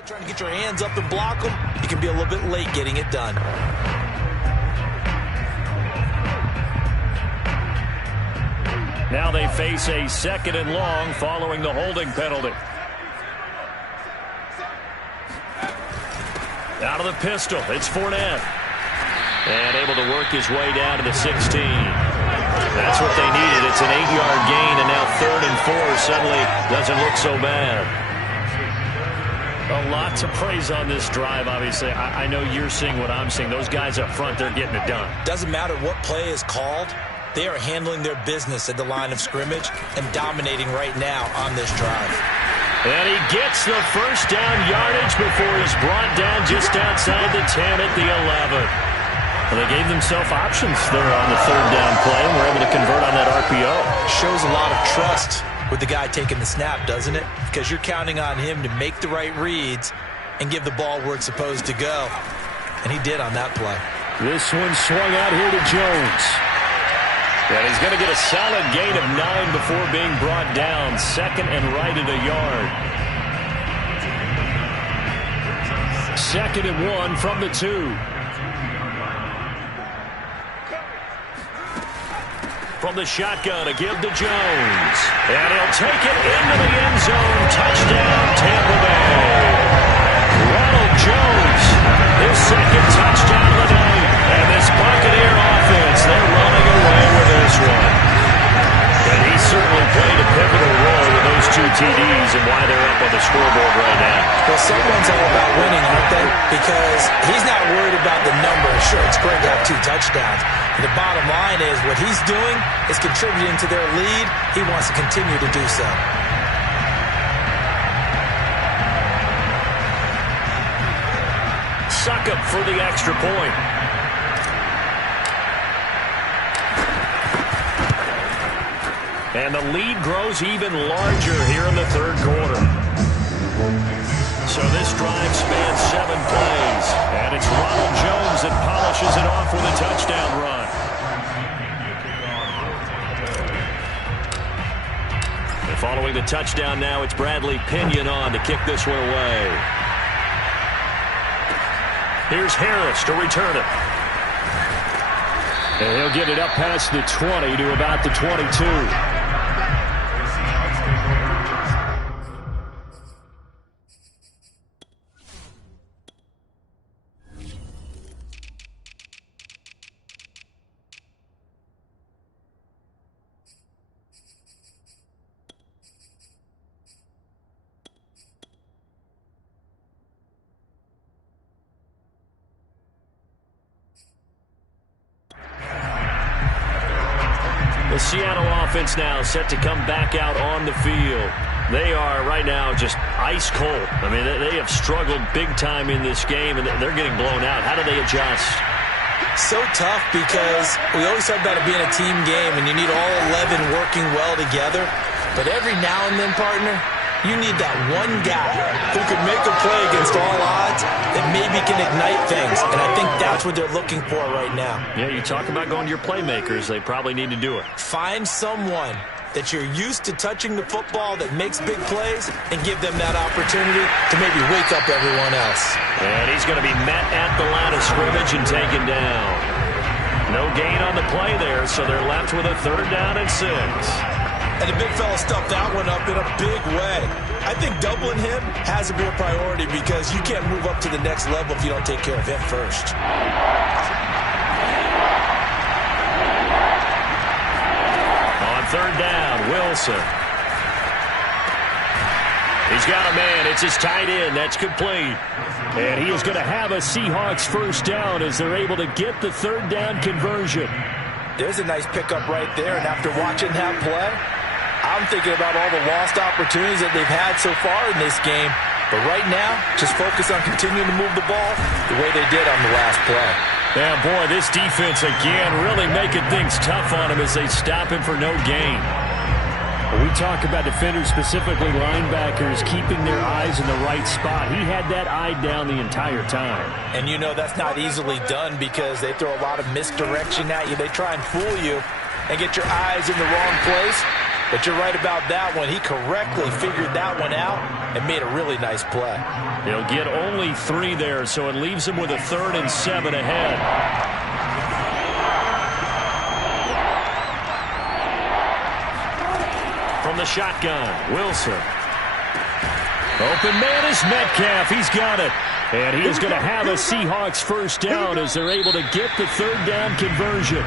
Trying to get your hands up and block them, you can be a little bit late getting it done. Now they face a 2nd and long following the holding penalty. Out of the pistol, it's Fournette. And able to work his way down to the 16. That's what they needed. It's an 8-yard gain, and now 3rd and 4 suddenly doesn't look so bad. A lot to praise on this drive, obviously. I know you're seeing what I'm seeing. Those guys up front, they're getting it done. Doesn't matter what play is called. They are handling their business at the line of scrimmage and dominating right now on this drive. And he gets the first down yardage before he's brought down just outside the 10 at the 11. Well, they gave themselves options there on the 3rd down play and were able to convert on that RPO. Shows a lot of trust with the guy taking the snap, doesn't it? Because you're counting on him to make the right reads and give the ball where it's supposed to go. And he did on that play. This one swung out here to Jones. And he's going to get a solid gain of 9 before being brought down. 2nd and right at a yard. 2nd and 1 from the 2. From the shotgun, a give to Jones. And he'll take it into the end zone. Touchdown, Tampa Bay. Ronald Jones, his 2nd touchdown of the night. And this Buccaneer offense, they're running away with this one. And he certainly played a pivotal role with those 2 TDs and why they're up on the scoreboard right now. Well, someone's all about winning, aren't they? Because he's not about the numbers. Sure, it's great to have 2 touchdowns. But the bottom line is what he's doing is contributing to their lead. He wants to continue to do so. Suck up for the extra point. And the lead grows even larger here in the third quarter. So this drive spans 7 plays. And it's Ronald Jones that polishes it off with a touchdown run. And following the touchdown now, it's Bradley Pinion on to kick this one away. Here's Harris to return it. And he'll get it up past the 20 to about the 22. The Seattle offense now set to come back out on the field. They are right now just ice cold. I mean, they have struggled big time in this game, and they're getting blown out. How do they adjust? So tough because we always talk about it being a team game, and you need all 11 working well together. But every now and then, partner, you need that one guy who can make a play against all odds that maybe can ignite things. And I think that's what they're looking for right now. Yeah, you talk about going to your playmakers. They probably need to do it. Find someone that you're used to touching the football that makes big plays and give them that opportunity to maybe wake up everyone else. And he's going to be met at the line of scrimmage and taken down. No gain on the play there, so they're left with a 3rd down and 6. And the big fella stuffed that one up in a big way. I think doubling him has to be a priority because you can't move up to the next level if you don't take care of him first. On 3rd down, Wilson. He's got a man. It's his tight end. That's complete. And he is going to have a Seahawks 1st down as they're able to get the 3rd down conversion. There's a nice pickup right there, and after watching that play, I'm thinking about all the lost opportunities that they've had so far in this game. But right now, just focus on continuing to move the ball the way they did on the last play. Yeah, boy, this defense again really making things tough on him as they stop him for no gain. We talk about defenders, specifically linebackers, keeping their eyes in the right spot. He had that eye down the entire time. And you know that's not easily done because they throw a lot of misdirection at you. They try and fool you and get your eyes in the wrong place. But you're right about that one. He correctly figured that one out and made a really nice play. He'll get only 3 there, so it leaves him with a 3rd and 7 ahead. From the shotgun, Wilson. Open man is Metcalf. He's got it. And he is going to have a Seahawks 1st down as they're able to get the 3rd down conversion.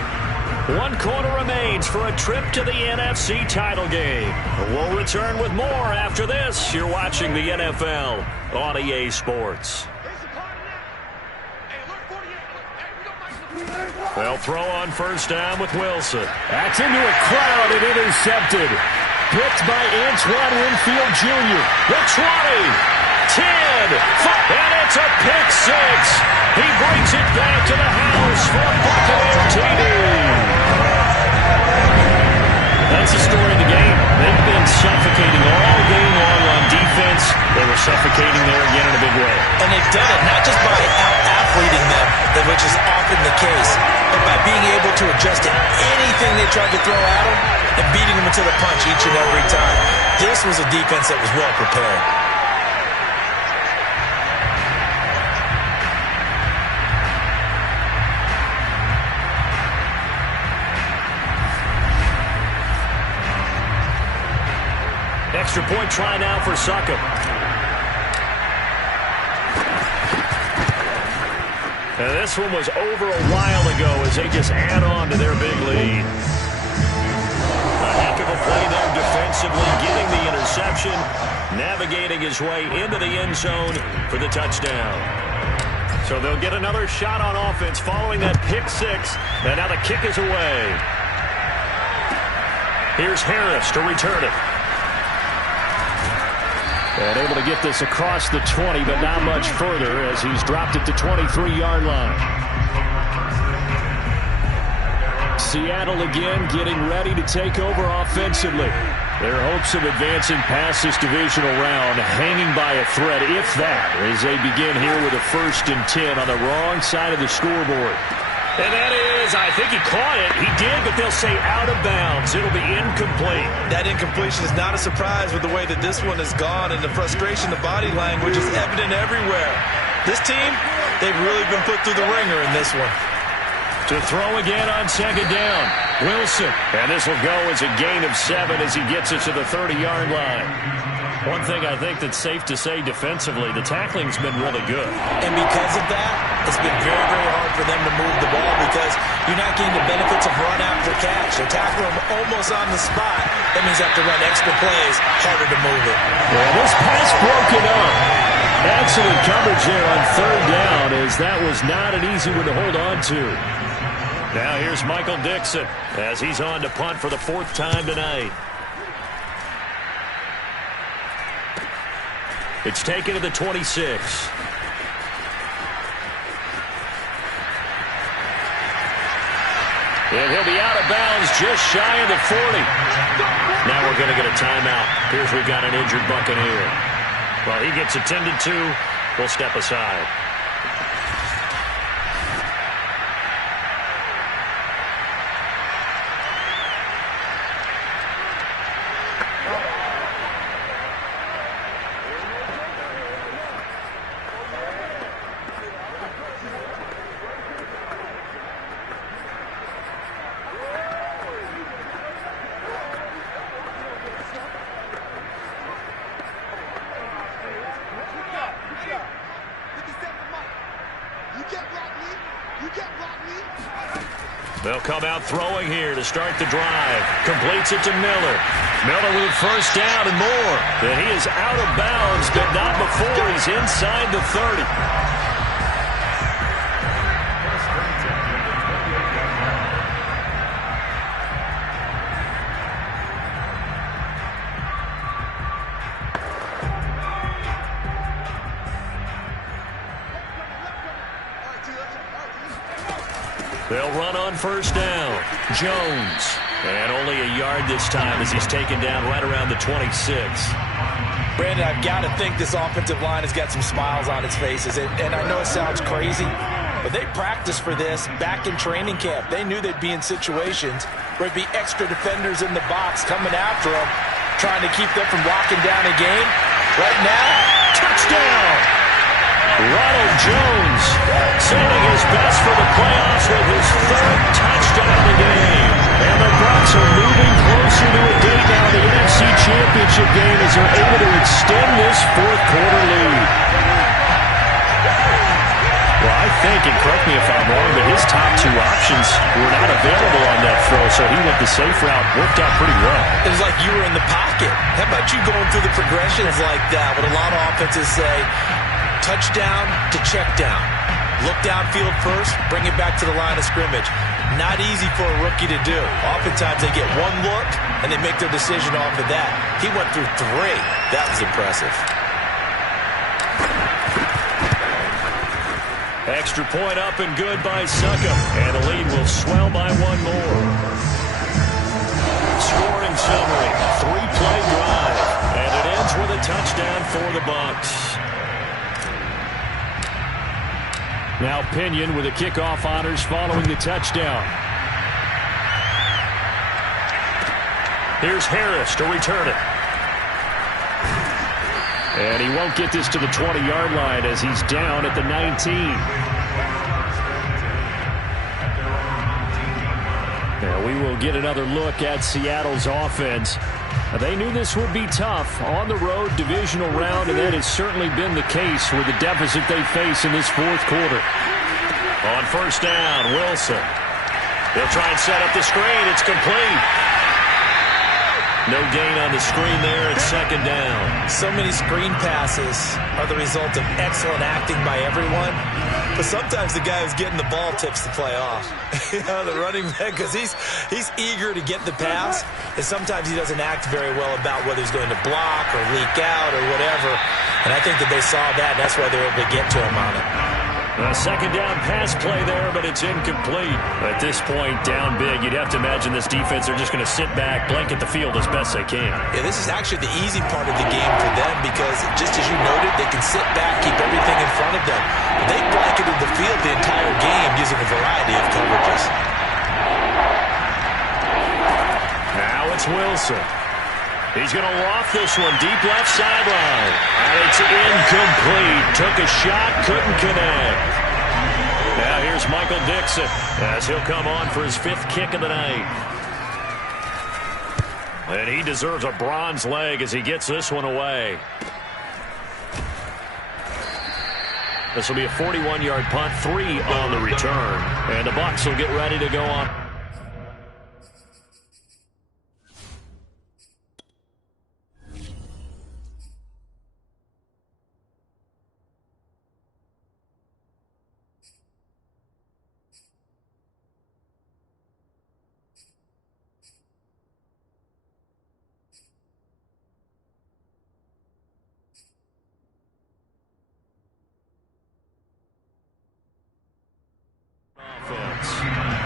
1 quarter remains for a trip to the NFC title game. We'll return with more after this. You're watching the NFL on EA Sports. They'll throw on 1st down with Wilson. That's into a crowd and intercepted. Picked by Antoine Winfield Jr. The 20, 10, 5, and it's a pick 6. He brings it back to the house for a Buccaneer TD. That's the story of the game. They've been suffocating all game long on defense. They were suffocating there again in a big way. And they've done it not just by out-athleting them, which is often the case, but by being able to adjust to anything they tried to throw at them and beating them to the punch each and every time. This was a defense that was well prepared. Extra point try now for Succop. And this one was over a while ago as they just add on to their big lead. A heck of a play there defensively, getting the interception, navigating his way into the end zone for the touchdown. So they'll get another shot on offense following that pick six. And now the kick is away. Here's Harris to return it. And able to get this across the 20, but not much further as he's dropped it to 23-yard line. Seattle again getting ready to take over offensively. Their hopes of advancing past this divisional round hanging by a thread, if that, as they begin here with a 1st and 10 on the wrong side of the scoreboard. And that is, I think he caught it. He did, but they'll say out of bounds. It'll be incomplete. That incompletion is not a surprise with the way that this one has gone, and the frustration, the body language is evident everywhere. This team, they've really been put through the ringer in this one. To throw again on 2nd down, Wilson. And this will go as a gain of 7 as he gets it to the 30-yard line. One thing I think that's safe to say defensively, the tackling's been really good. And because of that, it's been very, very hard for them to move the ball because you're not getting the benefits of run after catch. They tackle them almost on the spot. That means they have to run extra plays, harder to move it. Yeah, this pass broken up. Excellent coverage there on 3rd down, as that was not an easy one to hold on to. Now here's Michael Dixon as he's on to punt for the 4th time tonight. It's taken to the 26. And he'll be out of bounds just shy of the 40. Now we're going to get a timeout. Here's we've got an injured Buccaneer. Well, he gets attended to. We'll step aside. They'll come out throwing here to start the drive. Completes it to Miller. Miller with 1st down and more. And he is out of bounds, but not before he's inside the 30. They'll run on 1st down. Jones. And only a yard this time as he's taken down right around the 26. Brandon, I've got to think this offensive line has got some smiles on its faces. And I know it sounds crazy, but they practiced for this back in training camp. They knew they'd be in situations where there'd be extra defenders in the box coming after them, trying to keep them from locking down a game. Right now, touchdown! Ronald Jones saving his best for the playoffs with his 3rd touchdown of the game. And the Bucs are moving closer to a date now in the NFC Championship game as they're able to extend this 4th quarter lead. Well, I think, and correct me if I'm wrong, but his top 2 options were not available on that throw, so he went the safe route. Worked out pretty well. It was like you were in the pocket. How about you going through the progressions like that? What a lot of offenses say, touchdown to check down. Look downfield first, bring it back to the line of scrimmage. Not easy for a rookie to do. Oftentimes they get one look and they make their decision off of that. He went through 3. That was impressive. Extra point up and good by Succop. And the lead will swell by 1 more. Scoring summary. 3-play drive. And it ends with a touchdown for the Bucs. Now Pinion with the kickoff honors following the touchdown. Here's Harris to return it. And he won't get this to the 20-yard line as he's down at the 19. Now we will get another look at Seattle's offense. They knew this would be tough on the road divisional round, and that has certainly been the case with the deficit they face in this 4th quarter. On 1st down, Wilson. They'll try and set up the screen. It's complete. No gain on the screen there. It's second down. So many screen passes are the result of excellent acting by everyone. But sometimes the guy who's getting the ball tips the play off. The running back, because he's eager to get the pass, and sometimes he doesn't act very well about whether he's going to block or leak out or whatever. And I think that they saw that, and that's why they're able to get to him on it. A second down pass play there, but it's incomplete. At this point, down big, you'd have to imagine this defense are just going to sit back, blanket the field as best they can. Yeah, this is actually the easy part of the game for them because, just as you noted, they can sit back, keep everything in front of them. But they blanketed the field the entire game using a variety of coverages. Now it's Wilson. He's going to loft this one deep left sideline. And it's incomplete. Took a shot, couldn't connect. Now here's Michael Dixon as he'll come on for his 5th kick of the night. And he deserves a bronze leg as he gets this one away. This will be a 41-yard punt, 3 on the return. And the Bucs will get ready to go on.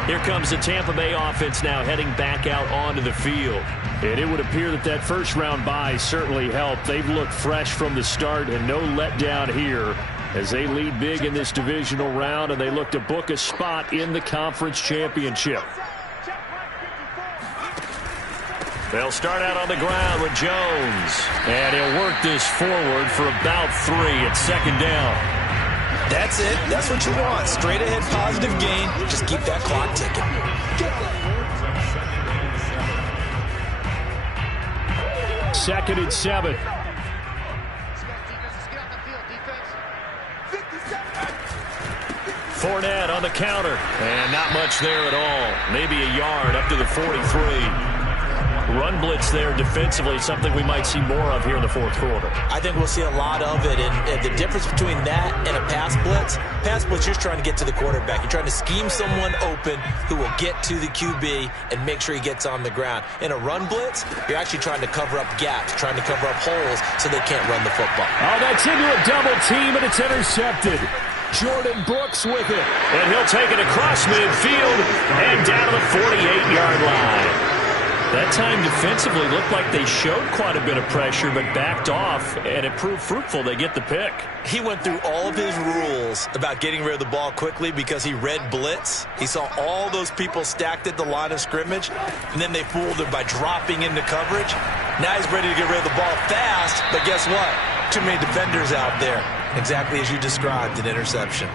Here comes the Tampa Bay offense now heading back out onto the field. And it would appear that that first-round bye certainly helped. They've looked fresh from the start and no letdown here as they lead big in this divisional round, and they look to book a spot in the conference championship. They'll start out on the ground with Jones. And he'll work this forward for about 3 at second down. That's it. That's what you want. Straight ahead positive gain. Just keep that clock ticking. Second and 7. Fournette on the counter. And not much there at all. Maybe a yard up to the 43. Run blitz there defensively, something we might see more of here in the 4th quarter. I think we'll see a lot of it, and the difference between that and a pass blitz, you're trying to get to the quarterback. You're trying to scheme someone open who will get to the QB and make sure he gets on the ground. In a run blitz, you're actually trying to cover up gaps, trying to cover up holes so they can't run the football. Oh, that's into a double team, and it's intercepted. Jordan Brooks with it. And he'll take it across midfield and down to the 48-yard line. That time defensively looked like they showed quite a bit of pressure but backed off, and it proved fruitful. They get the pick. He went through all of his rules about getting rid of the ball quickly because he read blitz. He saw all those people stacked at the line of scrimmage, and then they fooled him by dropping into coverage. Now he's ready to get rid of the ball fast, but guess what? Too many defenders out there. Exactly as you described, an interception.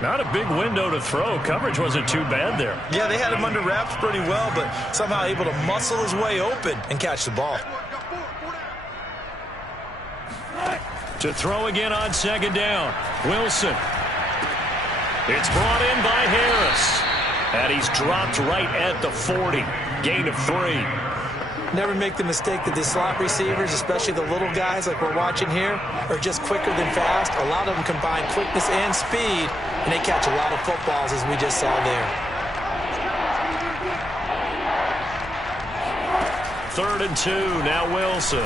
Not a big window to throw. Coverage wasn't too bad there. Yeah, they had him under wraps pretty well, but somehow able to muscle his way open and catch the ball. To throw again on second down. Wilson. It's brought in by Harris. And he's dropped right at the 40. Gain of 3. Never make the mistake that the slot receivers, especially the little guys like we're watching here, are just quicker than fast. A lot of them combine quickness and speed, and they catch a lot of footballs, as we just saw there. 3rd and 2. Now Wilson.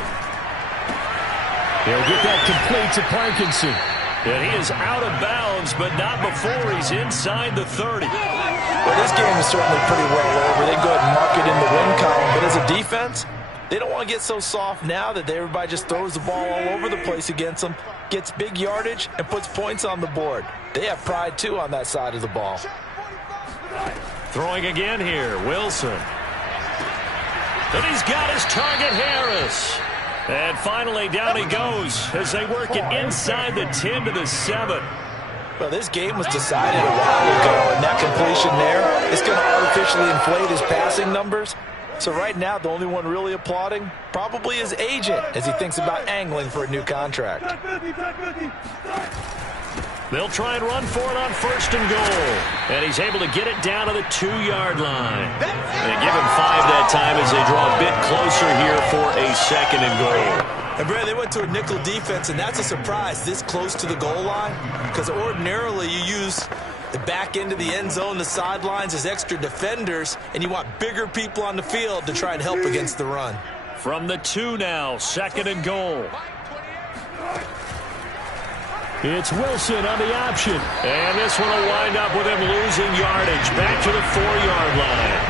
He'll get that complete to Parkinson. And he is out of bounds, but not before he's inside the 30. Well, this game is certainly pretty well over. They can go ahead and mark it in the win column. But as a defense, they don't want to get so soft now that everybody just throws the ball all over the place against them, gets big yardage, and puts points on the board. They have pride, too, on that side of the ball. Throwing again here, Wilson. And he's got his target, Harris. And finally, down he goes as they work it inside the 10 to the 7. Well, this game was decided a while ago, and that completion there is going to artificially inflate his passing numbers. So right now, the only one really applauding probably his agent as he thinks about angling for a new contract. They'll try and run for it on 1st and goal. And he's able to get it down to the 2-yard line. They give him 5 that time as they draw a bit closer here for a 2nd and goal. And Brad, they went to a nickel defense, and that's a surprise this close to the goal line, because ordinarily you use the back end of the end zone, the sidelines as extra defenders, and you want bigger people on the field to try and help against the run. From the 2 now, 2nd and goal. It's Wilson on the option. And this one will wind up with him losing yardage back to the 4-yard line.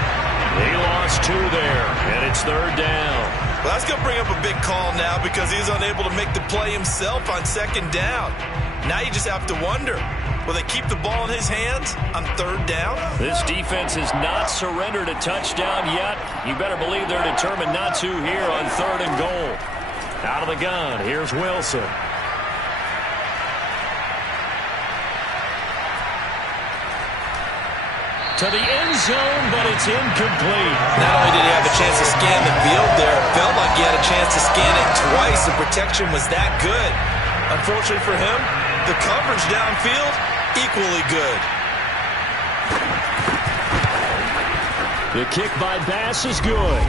He lost 2 there, and it's 3rd down. Well, that's going to bring up a big call now because he's unable to make the play himself on 2nd down. Now you just have to wonder, will they keep the ball in his hands on 3rd down? This defense has not surrendered a touchdown yet. You better believe they're determined not to here on 3rd and goal. Out of the gun, here's Wilson. To the end zone, but it's incomplete. Not only did he have a chance to scan the field there, it felt like he had a chance to scan it twice. The protection was that good. Unfortunately for him, the coverage downfield, equally good. The kick by Bass is good.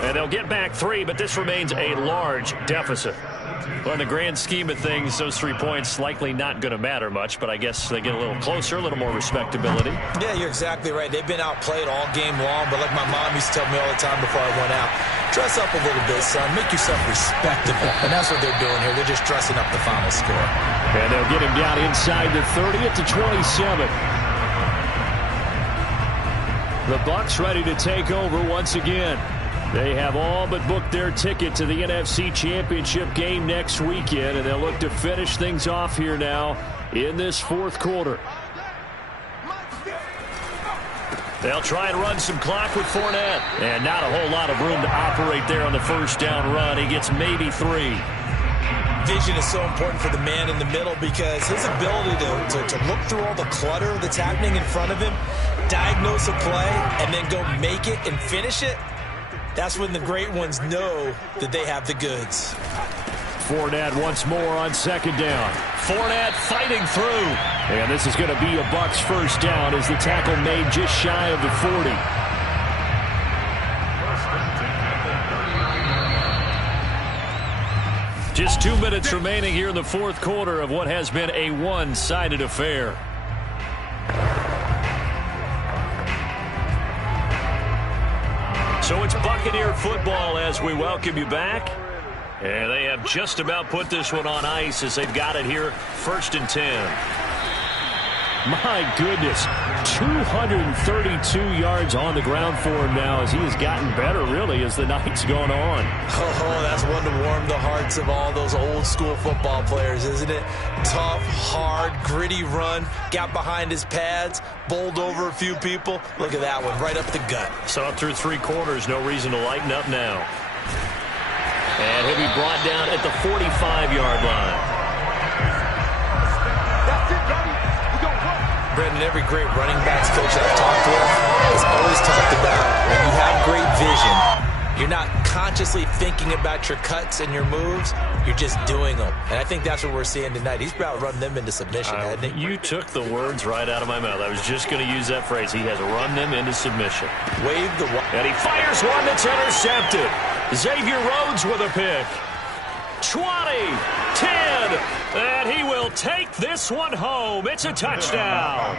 And they'll get back 3, but this remains a large deficit. Well, in the grand scheme of things, those 3 points likely not going to matter much, but I guess they get a little closer, a little more respectability. Yeah, you're exactly right. They've been outplayed all game long, but like my mom used to tell me all the time before I went out, dress up a little bit, son. Make yourself respectable. And that's what they're doing here. They're just dressing up the final score. And they'll get him down inside the 30 at the 27. The Bucs ready to take over once again. They have all but booked their ticket to the NFC Championship game next weekend, and they'll look to finish things off here now in this 4th quarter. They'll try and run some clock with Fournette. And not a whole lot of room to operate there on the 1st down run. He gets maybe 3. Vision is so important for the man in the middle because his ability to look through all the clutter that's happening in front of him, diagnose a play, and then go make it and finish it, that's when the great ones know that they have the goods. Fournette once more on 2nd down. Fournette fighting through. And this is going to be a Bucs 1st down as the tackle made just shy of the 40. Just 2 minutes remaining here in the 4th quarter of what has been a one-sided affair. So it's Buccaneer football as we welcome you back. And they have just about put this one on ice as they've got it here, 1st and 10. My goodness, 232 yards on the ground for him now as he has gotten better, really, as the night's gone on. Oh, that's one to warm the hearts of all those old-school football players, isn't it? Tough, hard, gritty run, got behind his pads, bowled over a few people. Look at that one, right up the gut. Saw through 3 quarters, no reason to lighten up now. And he'll be brought down at the 45-yard line. Brendan, every great running backs coach I've talked with has always talked about when you have great vision, you're not consciously thinking about your cuts and your moves, you're just doing them. And I think that's what we're seeing tonight. He's about run them into submission, hasn't he? You took the words right out of my mouth. I was just going to use that phrase. He has run them into submission. Wave the and he fires one that's intercepted. Xavier Rhodes with a pick. 20, 10, and he will take this one home. It's a touchdown.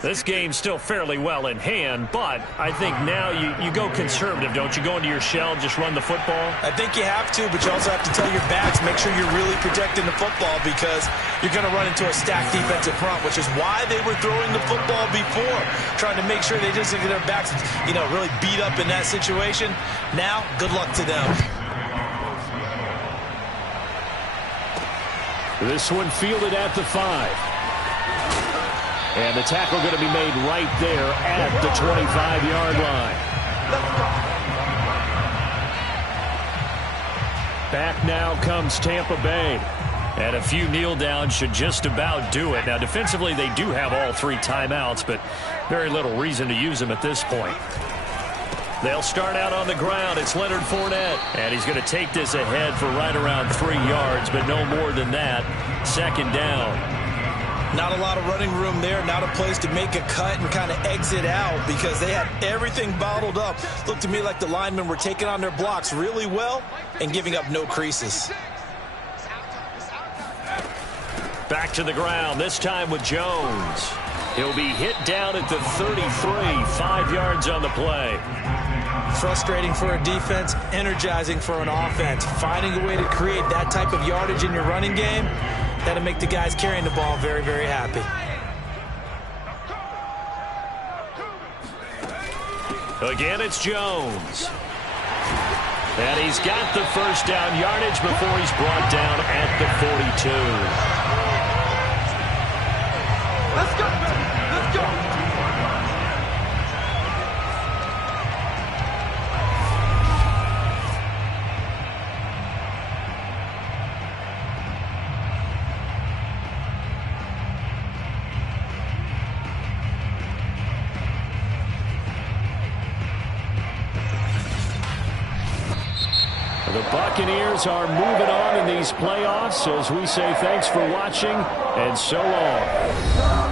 This game's still fairly well in hand, but I think now you go conservative, don't you? Go into your shell, just run the football? I think you have to, but you also have to tell your backs, make sure you're really protecting the football because you're going to run into a stacked defensive front, which is why they were throwing the football before, trying to make sure they just get their backs, really beat up in that situation. Now, good luck to them. This one fielded at the 5. And the tackle going to be made right there at the 25-yard line. Back now comes Tampa Bay. And a few kneel downs should just about do it. Now, defensively, they do have all 3 timeouts, but very little reason to use them at this point. They'll start out on the ground. It's Leonard Fournette. And he's going to take this ahead for right around 3 yards, but no more than that. Second down. Not a lot of running room there. Not a place to make a cut and kind of exit out because they had everything bottled up. Looked to me like the linemen were taking on their blocks really well and giving up no creases. Back to the ground, this time with Jones. He'll be hit down at the 33, 5 yards on the play. Frustrating for a defense, energizing for an offense. Finding a way to create that type of yardage in your running game, that'll make the guys carrying the ball very, very happy. Again, it's Jones. And he's got the first down yardage before he's brought down at the 42. Let's go, baby. Let's go. The Buccaneers are moving on in these playoffs as we say thanks for watching and so long.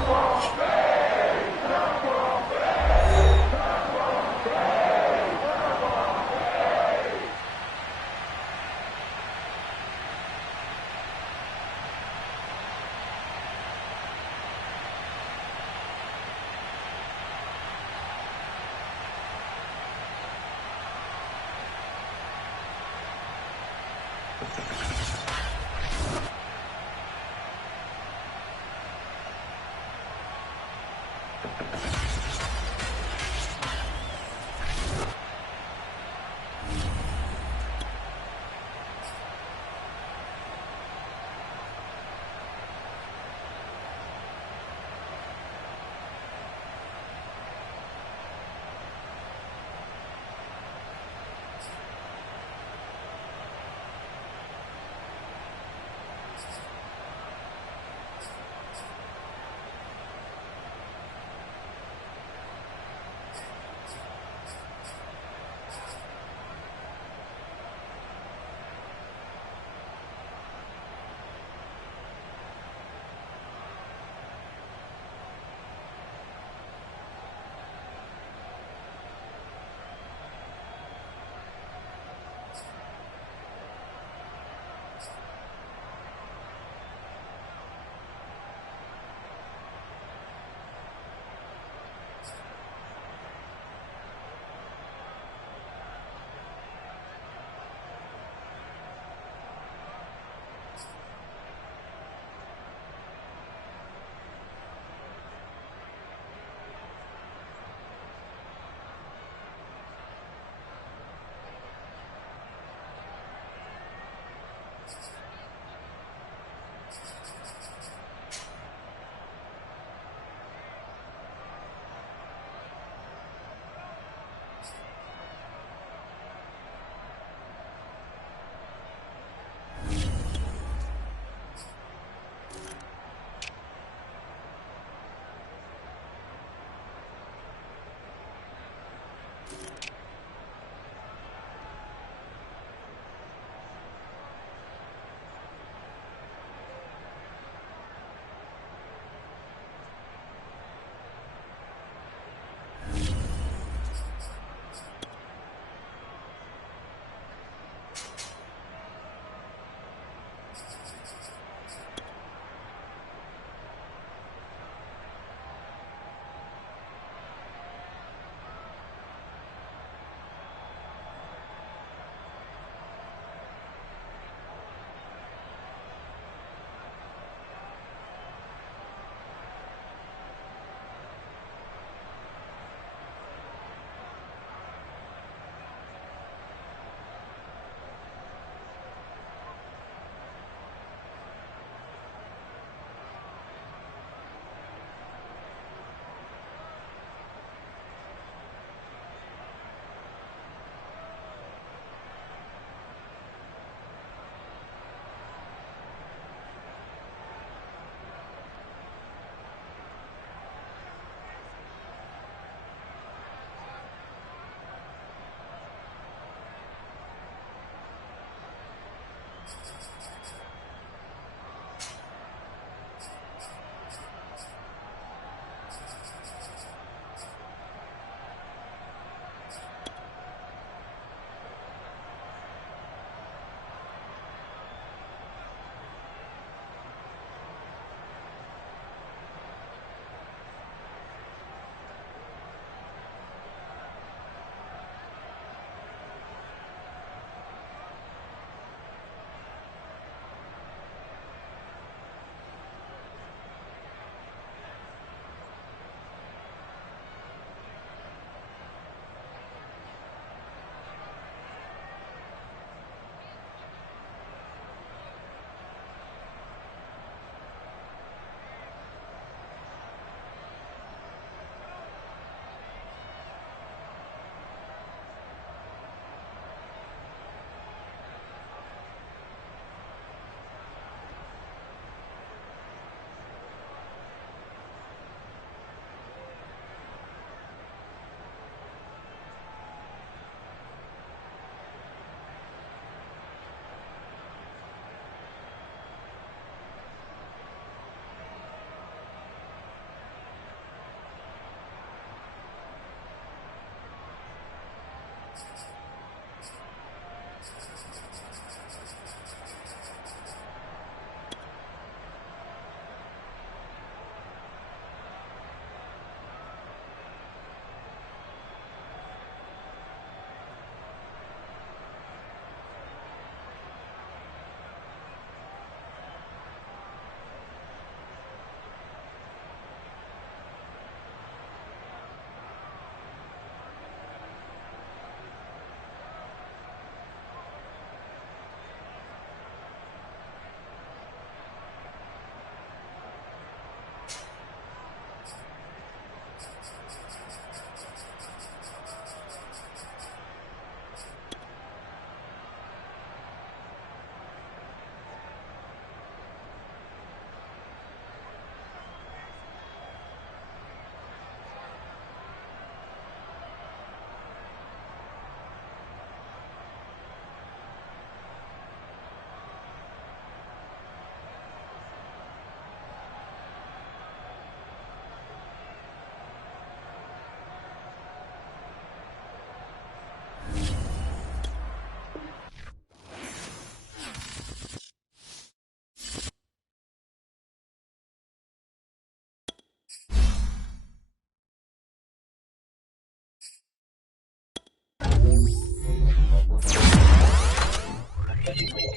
Ready.